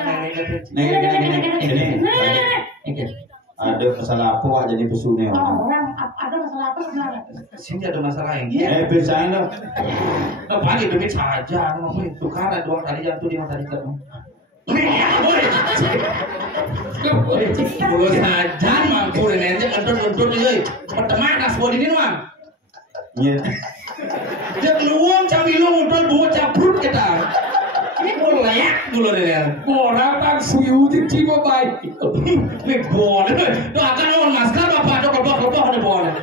Ini. Ada masalah apa Wak jadi pesunya? Orang ada masalah apa sebenarnya? Sini ada masalah yang Biasain dong. Nah, paling demi saja, ngomong tukaran 2 kali jatuh di mata kita. Mulut saja, mampu nanti ngentut nih, pertemanan sebuah ini mah. Iya. Dia keluang cambil lu ngentut buat caprut kita. Ini mulai mulut ini. Orang tak suyu di cibo baik. Ini boleh. Doakan orang masker bapak ada kelompok ada boleh.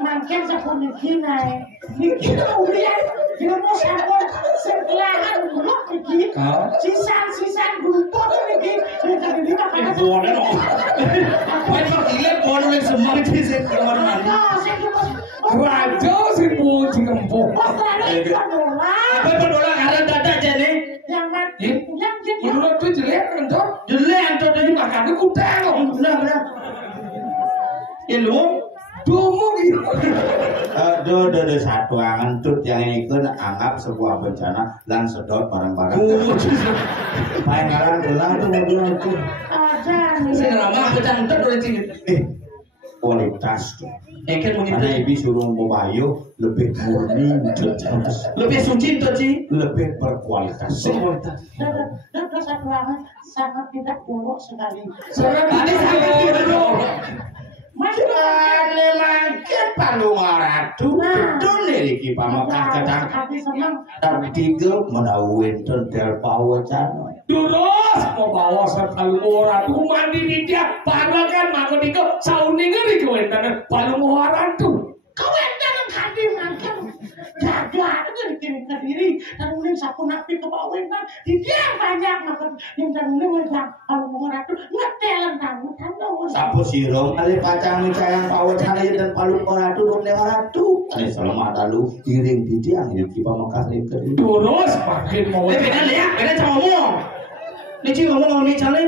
Makin sekolah kini, mungkin kemudian dia mau sabun sebelahan blok begini, sisa berupa begini, sudah jadi makan. Boleh dong. Main pergilah boleh semua itu sih kemana Raja si puji kempung. Apa berdoa karena dada jadi? Yang Menurut tu jelek kan tu? Jelek tu Ini makan aku tengok. benar. Ya lu Dumuk itu. Aduh, satu angentut yang ikut anggap sebuah bencana lan sedot barang-barang. Pangaran gelang tuh mobil itu. Saya ramah kecantet udah sini. Kualitas tuh. Kan mungkin Karena ibu suruh Bayu lebih murni, lebih suci tuh Ci. lebih berkualitas. Sangat tidak buruk sekali. Tadi sangat dulu. Sekali makin palung ratu, betul nih Riki Pamekah ketang. Tiga menawin tendel pawacan. Terus mau bawa sekali orang tuh mandi di dia, panggakan maka diko sauningan di kewenangan palung orang tuh. Kewenangan hadir makan. Jaga itu dikirim ke diri. Dan uling sapu napi ke bawenan. Di dia banyak makan. Yang dan uling ngejak palung orang tuh ngetelan tangan. Sapu sirong, ali kacang micayang pawacan aja dan palung ratu dong dengan ratu. Ini selamat lalu iring di dia Riki Pamekah lingkar. Terus makin mau. Beda ya, beda sama ngomong. Ini Ci ngomong nih cale.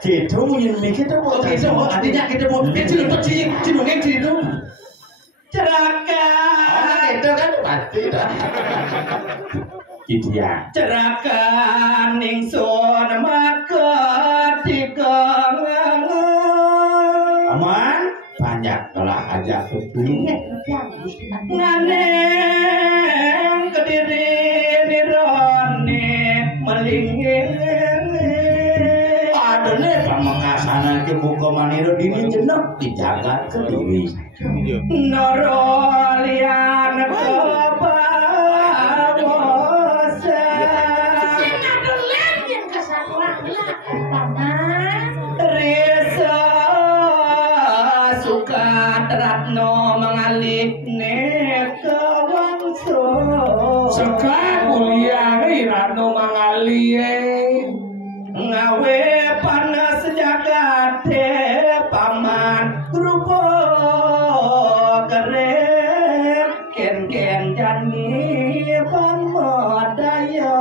Gitu mungkin mikir tuh. Oke, so artinya kita mau kecil untuk Ci dongeng Ci itu. Ceraka. Itu kan pasti dah. Gitu ya. Ceraka ningsun maka dikang. Aman, banyak telah ajak berburu. Nganeng kediri nirone melingin. Adone pamekasana ke buka maniro dini jenok dijaga kediri. Noro lian kebawosa. Risa Sukatratno mengalih nekawangso. Sekali kuliah Ratno Mangalie. Ngawe panas jagate paman rupo keren ken jani pamodaya.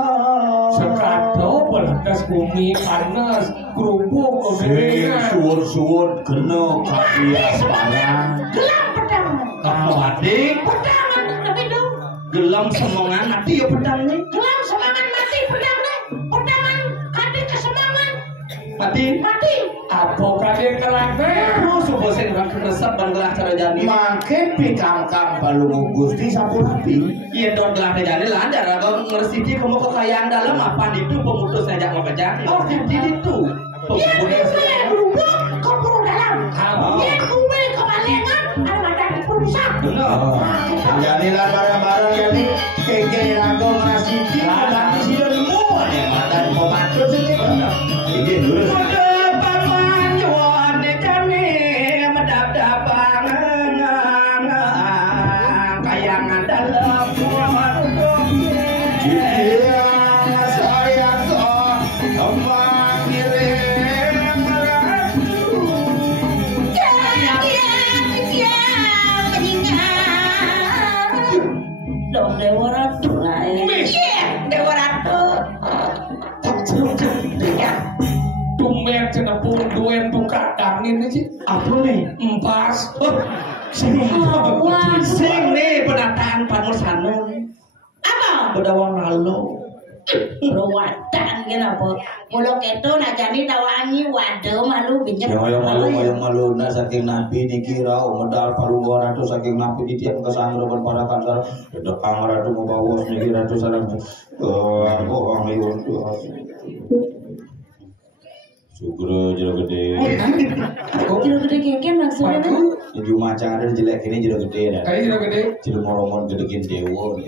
Sekado belantas bumi panas kerupuk kegelingan. Suwun kena kapias panang. Gelam pedang. Kamu adik Pedang tapi dong. gelam semongan mati ya pedang nih Gelam semangat mati pedang deh. Pedangan hati kesemangat. mati. Apa kalian kerangka? Aduh subosen kan resep ban gelah cara jadi. Makin pikangkang balung gusti satu rapi. Iya dong gelah cara jadi lah. Ada raga ngeresiki kamu kekayaan dalam apa itu pemutus ngajak ngekejak. Oh jadi itu. Dia gue berubah ke puru dalam. Apa? Dia gue kemalingan ada di perusak. Benar. Jadilah barang-barang jadi keke raga ngasih kita di sini semua nih matan pematu sini. Ini dulu. Depan manjuan jani medap-dapang kayangan dalam warung. Iya saya kok memanggilin meratu. Dong Dewa Ratu lah ini. Dewa Ratu. Tumben cina pun duen buka dangin aja. Apa nih? Empas. Sing nih penataan Panusana. Apa? Bedawang lalu. Ruwatan kenapa? Mula keto najani tawangi waduh malu binjek. Yang malu nak saking nabi niki rau medal palung ratu saking nabi di tiap kesang depan para kansar dekang ratu membawa niki ratu sareng orang iwon Sugro jero gede. Jero gede keke maksudnya? Jadi macam ada jelek ini jero gede dah. Kayak jero gede. Jero moromon gedekin dewa.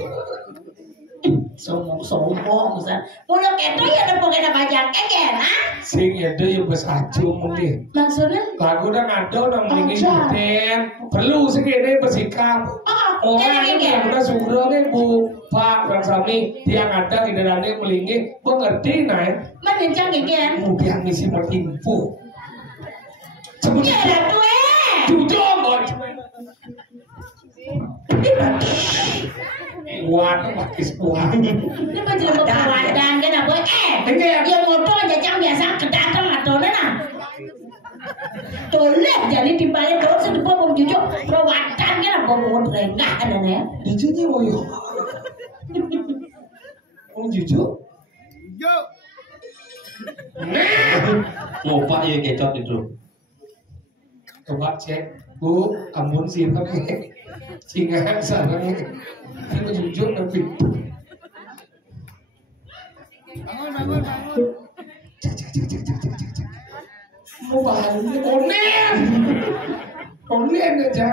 Sombong san. Mula keto ya ada pokoknya bajak keken, ha? Sing ada yang besaju mungkin. Maksudnya? Lagu udah ngado udah melingin geden. Perlu segini bersikap. Orang yang udah sugro nih bu Pak Bang Sami dia ngada kinderane melingin mengerti nah. Menencang keken. Kemudian misi berinfo. Ya Ratu Jujur boy. Waduh pakai sebuah. Ini kan jadi perawatan kan apa? Dia motor jajang biasa kedatang atau nana. Toleh jadi dibalik terus sedepok wong jujuk perawatan kan apa wong rengah anane. Jujurnya woyo. Oh jujur. Ngopak ya kecot itu. Coba cek, Bu, ampun sih tapi singa sarang ini jujur tapi. Cek. Mau bahan onen aja.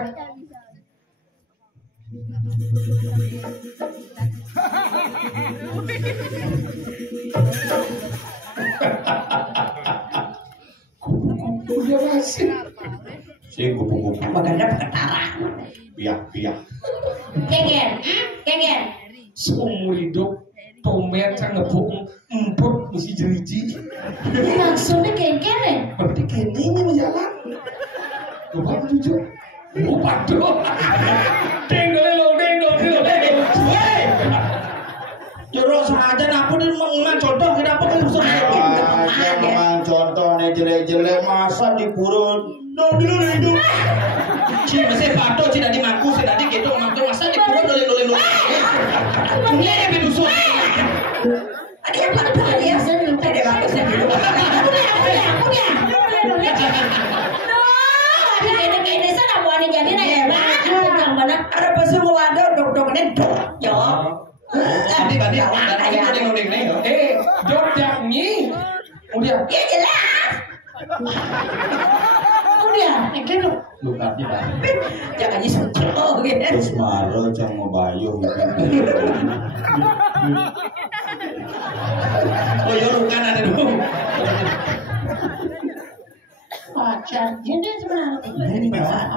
Kupu-kupu dia masih. Si kupu-kupu. Baganda ketara. Piak. Kenggen. Seumur hidup tomet sang ngebuk emput mesti jeriji. Maksudnya kenggen ya? Berarti kene ini jalan. Coba jujur. Oh padu. Deng lo. Jero saja aku di mengenang contoh kenapa kan bisa mengenang contoh nih jelek-jelek masa dipurun dulu itu si masih pato si tadi maku si tadi gitu masa dipurun dulu ini yang berdusuk Ada yang pakai dia. Ada bagus ya. Ini sana mau jadi nih yang mana? Ada pesu waduh dok ini dok. Yo. Tadi nuding nih. Dok nyi. Udah. Ya jelas. Udah, mikir lu. Luka di bawah. Jangan disentro gitu. Terus marah jangan mau bayung. Oh ya luka ada dong. Pacar, jadi sebenarnya. Ini memang.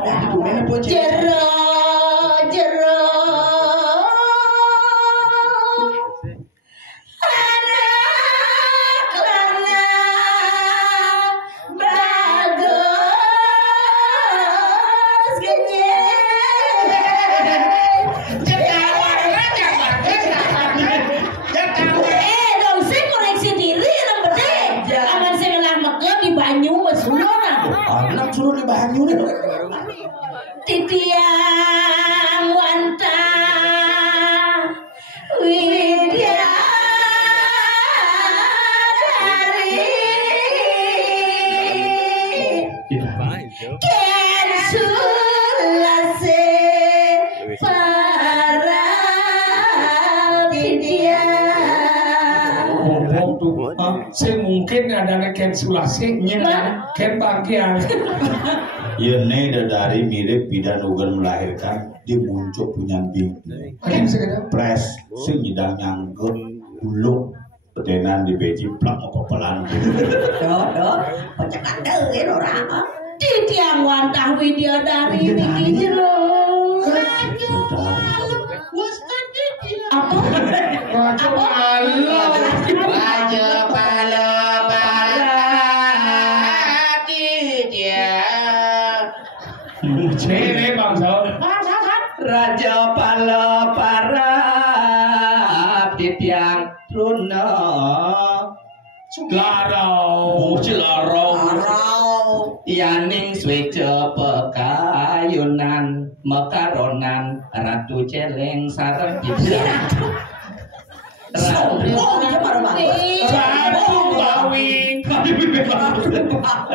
Jero. Anak suruh di banyu deh. Titiang wanta widya ken sulase para widya. Saya mungkin ada ken sulase ken bagian. Ya dari mirip bidan ugan melahirkan dia muncul punya bingung. Pres sing nyedang nyangkut buluk petenan di beji plak apa pelan. Dok. Pocak ada orang. Titiang wantah widya dari niki jero. Apa? Raja Pala Cene bangsa. Raja Pala para titiang Luna Larau Yaning swece pekayunan mekaronan Ratu Celeng sareng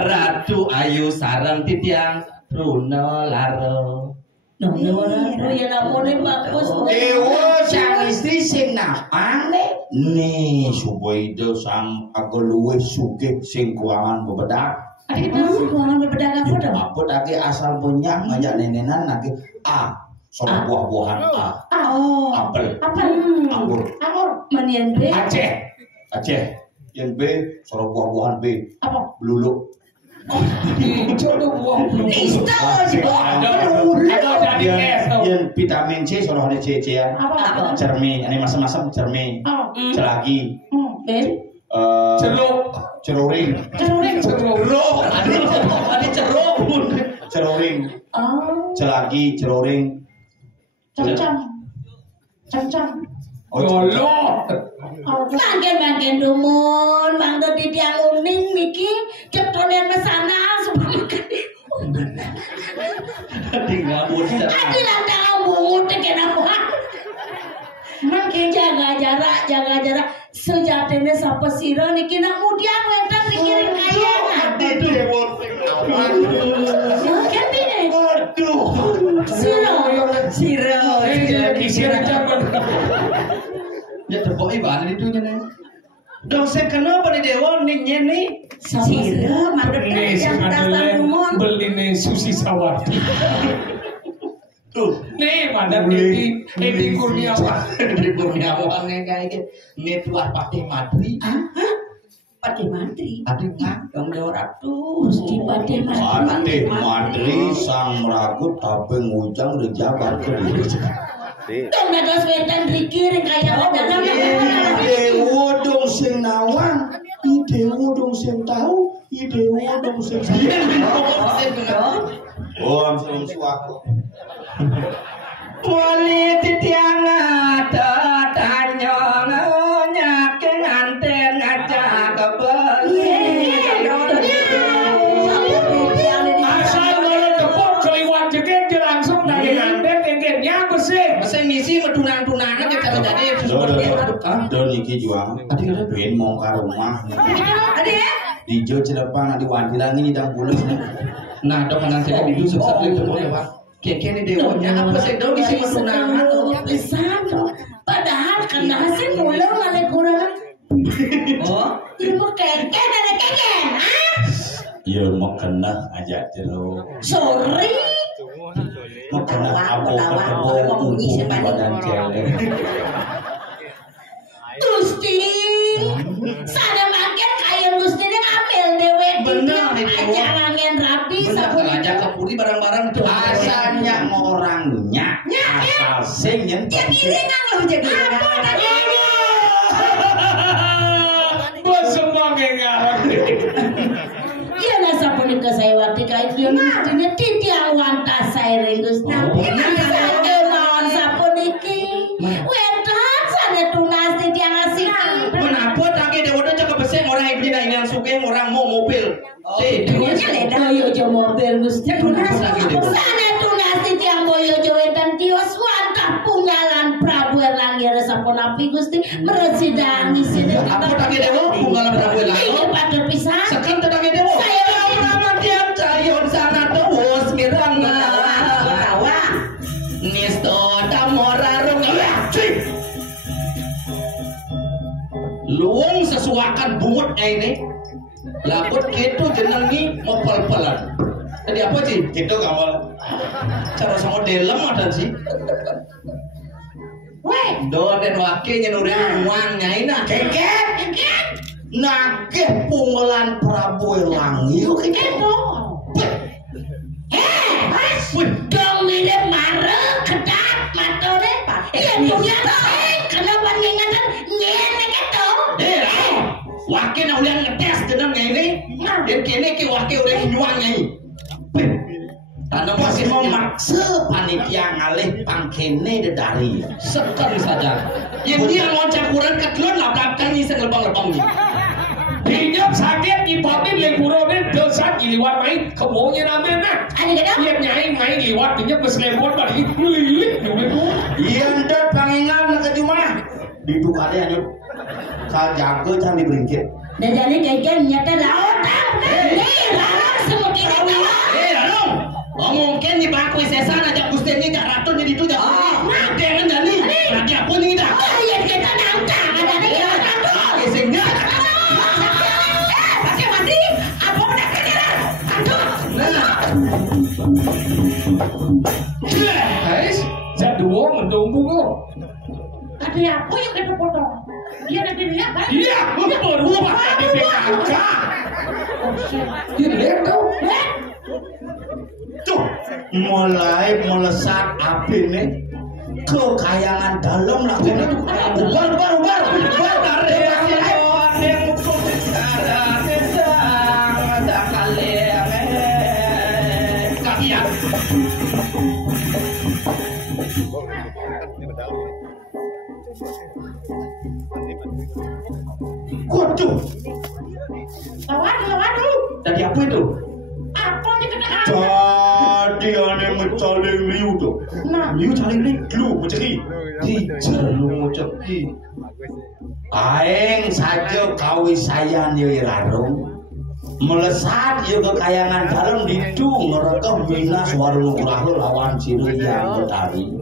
Ratu Ayu sareng titiang Luna Laro Ya namanya bagus. Dewa sang istri sing napane nih Suboido sang aku luwih sugih sing keuangan bebedak. Keuangan bebedak apa dong? Apa tadi asal punya ngajak nenenan lagi soal buah-buahan apel, anggur, Manian B. Aceh, yang B soal buah-buahan B, beluluk. Jodoh buah belum. Yang vitamin C soal ada C ya. Cermi, ini masam-masam cermi, celagi, ceruring, ada ceruring, celagi, ceruring, Cam-cam. Golo. Bangken dumun, bang do di tiang uning niki cetonen mesana sebagai Tinggal bocah. Adi lang tangan bungut kenapa? Makin jaga jarak sejatinya sapa sira niki nak mudian wetan dikirim kayangan. Itu dewa sing awan. Kan ini. Aduh. Sira. Kisir jaman. Ya terkoi bahan itu nih. Dosen kenapa di dewa nih nih? Sira Ini adalah beli nih Susi Sawardi. Tuh. Nih mana Edi Kurniawan. Di Kurniawan nih kayak gitu. Nih tuah Pati Madri. Pati Mantri. Adik nggak? Yang dewa ratus. Di Pati Pati Madri sang meragut tapi ngujang dijabar ke diri. Dong dados wetan dikirim kayangan dalam. Dewa dong sing nawang, dewa dong sing tahu, dewa dong sing Om sing suwaku. Wali titiang tanya nyake nganten ngajak kebeli. Asal kalau tepuk keliwat jeket langsung dari nganten kengennya bersih. Masa misi medunang-dunangan ya kalau jadi seperti itu. Don iki juang. Ben mau ka rumah. Dijo Cilepan di Wandilang ini dang pulang. Nah, dok nanti di dusuk satu itu boleh pak. Keke ini dewanya apa sih dong isi medunangan tuh? Pesan padahal kan hasil mulau malah kurang. Oh, Ilmu keken ada keken. Ya mau kena aja jero. Sorry. Mau kena apa ketemu badan celeng. Gusti. Sana makin kaya Gusti ini ngambil dewe. Bener itu. Aja ngangen rapi bener sabun. aja kepuri barang-barang itu. Asalnya orangnya, asal sing nyentuh. Jadi ringan loh jadi. Bos semua ngarang. Iya nasa pun ke saya waktu kait dia mestinya titiang wanta saya ringus. Nabi saya naon sapun iki. Wetan sana tunas titiang asik. Kenapa tak ada udah cakap besar orang ibu nak ingin suka orang mau mobil. Boyo jo mobil Gusti tunas. Sana tunas titiang boyo jo wetan tios wanta punggalan Prabu Erlangga sapun api Gusti meresidang isi. Apa tak ada punggalan Prabu Erlangga? Iya patur pisan. Sekarang tak ada dewa. Saya nama tiap cayon sana terus mirana. Nisto tamorarong luang sesuakan bungutnya ini. Lakut gitu jenengi mau pel-pelan. Tadi apa sih? Gitu kamu. Cara sama dalam ada sih. Weh, Do dan wakilnya nurin uangnya ini keket. Nagih punggelan Prabu Erlangga yuk keket. dong mirip marah kedak matore. Iya punya kenapa ngingatan ngene gitu. Wakil nak udah ngetes dengan ini. Dan kini ki wakil udah nyuang ini. Tanam masih mau maksa panitia ngalih pangkene dari sekali saja. Yang dia loncat kurang ketelun lapkan ni lebang-lebang ni. Hidup sakit ibatin yang kuronin dosa giliwat main kemonya namanya. Ada gitu? Iya nyai main liwat dia beselempon balik melilit itu. Iya ndet pangingan ke cuma duduk ada anyut. Saya jago jangan diberingkit. Dan jadi kayak nyata laut. Nih, larang semua kita tahu. Lalu, mungkin di bangku sesan aja Gustinya jak ratu jadi itu jak. Dengan jadi, lagi apa nih dah? Iya kita nangkang ada nih ratu. Sehingga, pakai mandi. Apa udah kejaran? Aduh. Guys, saya dua mentumbuh kok. Ada apa yang kita potong? Dia nanti lihat kan? Iya, berubah jadi PKK. Dia lihat tau. Tuh, mulai melesat api nih ke kayangan dalam lah ini tuh. Ubar. Waduh, Waduh. tadi apa itu? Apa nih kena? Jadi nguceki. Dijeluk nguceki. Aing saja kawisayan yo irarung. Melesat yo kekayangan dalam didung ngerekeh minas warung kurahlu lawan Ciruyang Betari.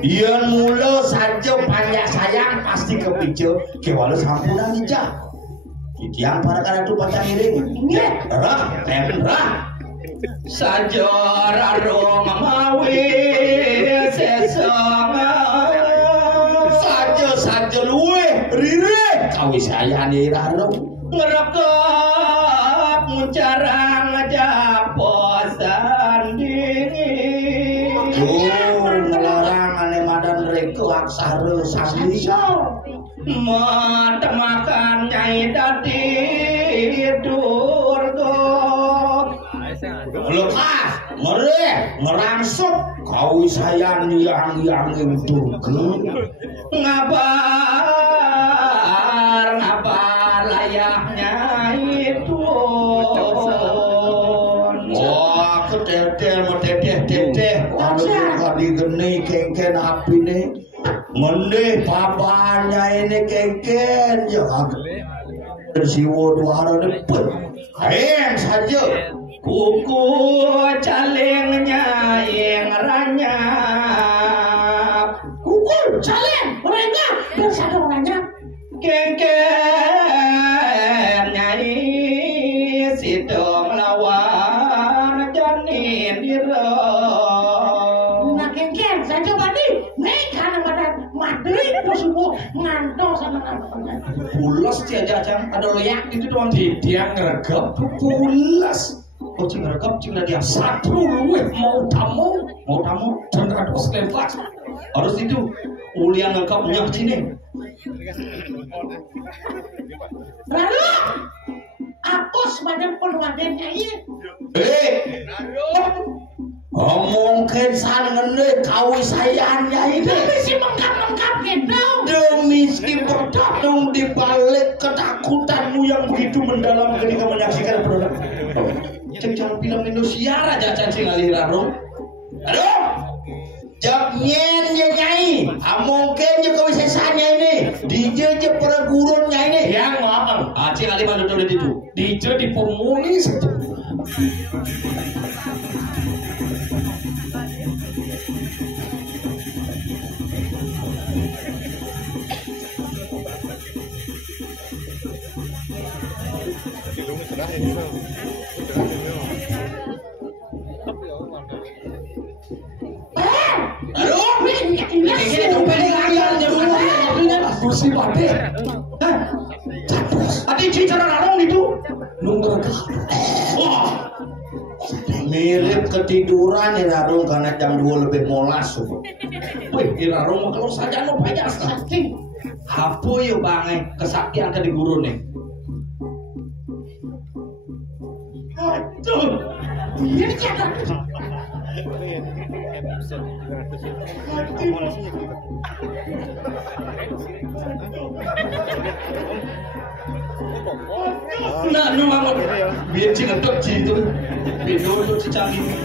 Yen mula saja panjak sayang pasti kepijo kewalu sampunan dijak. Kikiang para karatu pacang iring. Rah, rah. Saja rarung mawi sesong. Saja luwe rire kawisayan irarung. Ngerekep ngucarang japosan dini ngelarang ane madan reko aksara sasli matemakan nyai dadi durgo lekas ngerangsut kawisayan yang durgo ngabar layaknya itu. Wah, teteh. Kalau digeni kengken api nih, mendeh papanya ini kengken ya kagak. Siwo dua hari depan, keren saja. Kuku calengnya yang ranyap. Kuku caleng, mereka bersatu ranyap. Kengken nyai sidong lawan janin diro. Nah kengken saja tadi mereka ada materi semua ngantos sama ngantos. Pulas dia jajang ada leyak itu doang dia ngeregep pulas. Oh cing ngeregep cing dia satu luwe mau tamu dan ratus lewat harus itu ulian ngeregep nyak sini. Lalu aku sebagai perwakilannya ini. Mungkin sanggene kawisayannya ini. Demi si mengkap gitu. Demi si berdatung di balik ketakutanmu yang begitu mendalam ketika menyaksikan produk. Cek jangan film Indonesia aja cacing alirarung. Aduh. Jaknyen ya nyai, mungkin je kawisayannya ini, DJ je pergurunnya ini. Yang maaf, Acing ali mana dulu itu? DJ di pemulis. Aduh, ini dompet ayam jangan Kursi pade. Ati cicara larang itu. Nunggu Wah. Mirip ketiduran nih Rarung karena jam 2 lebih molas. Wih, di Rarung kalau saja no banyak sakti. Apa ya bang? Kesaktian ke di guru nih. Aduh. Ini siapa? Nah, nu bangun. Biar cing entuk cing itu. Video itu cicang ini.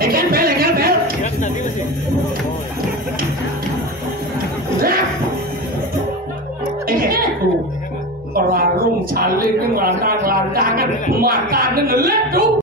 Ikan bel. Rarung saling lantangan, makannya ngelek tuh.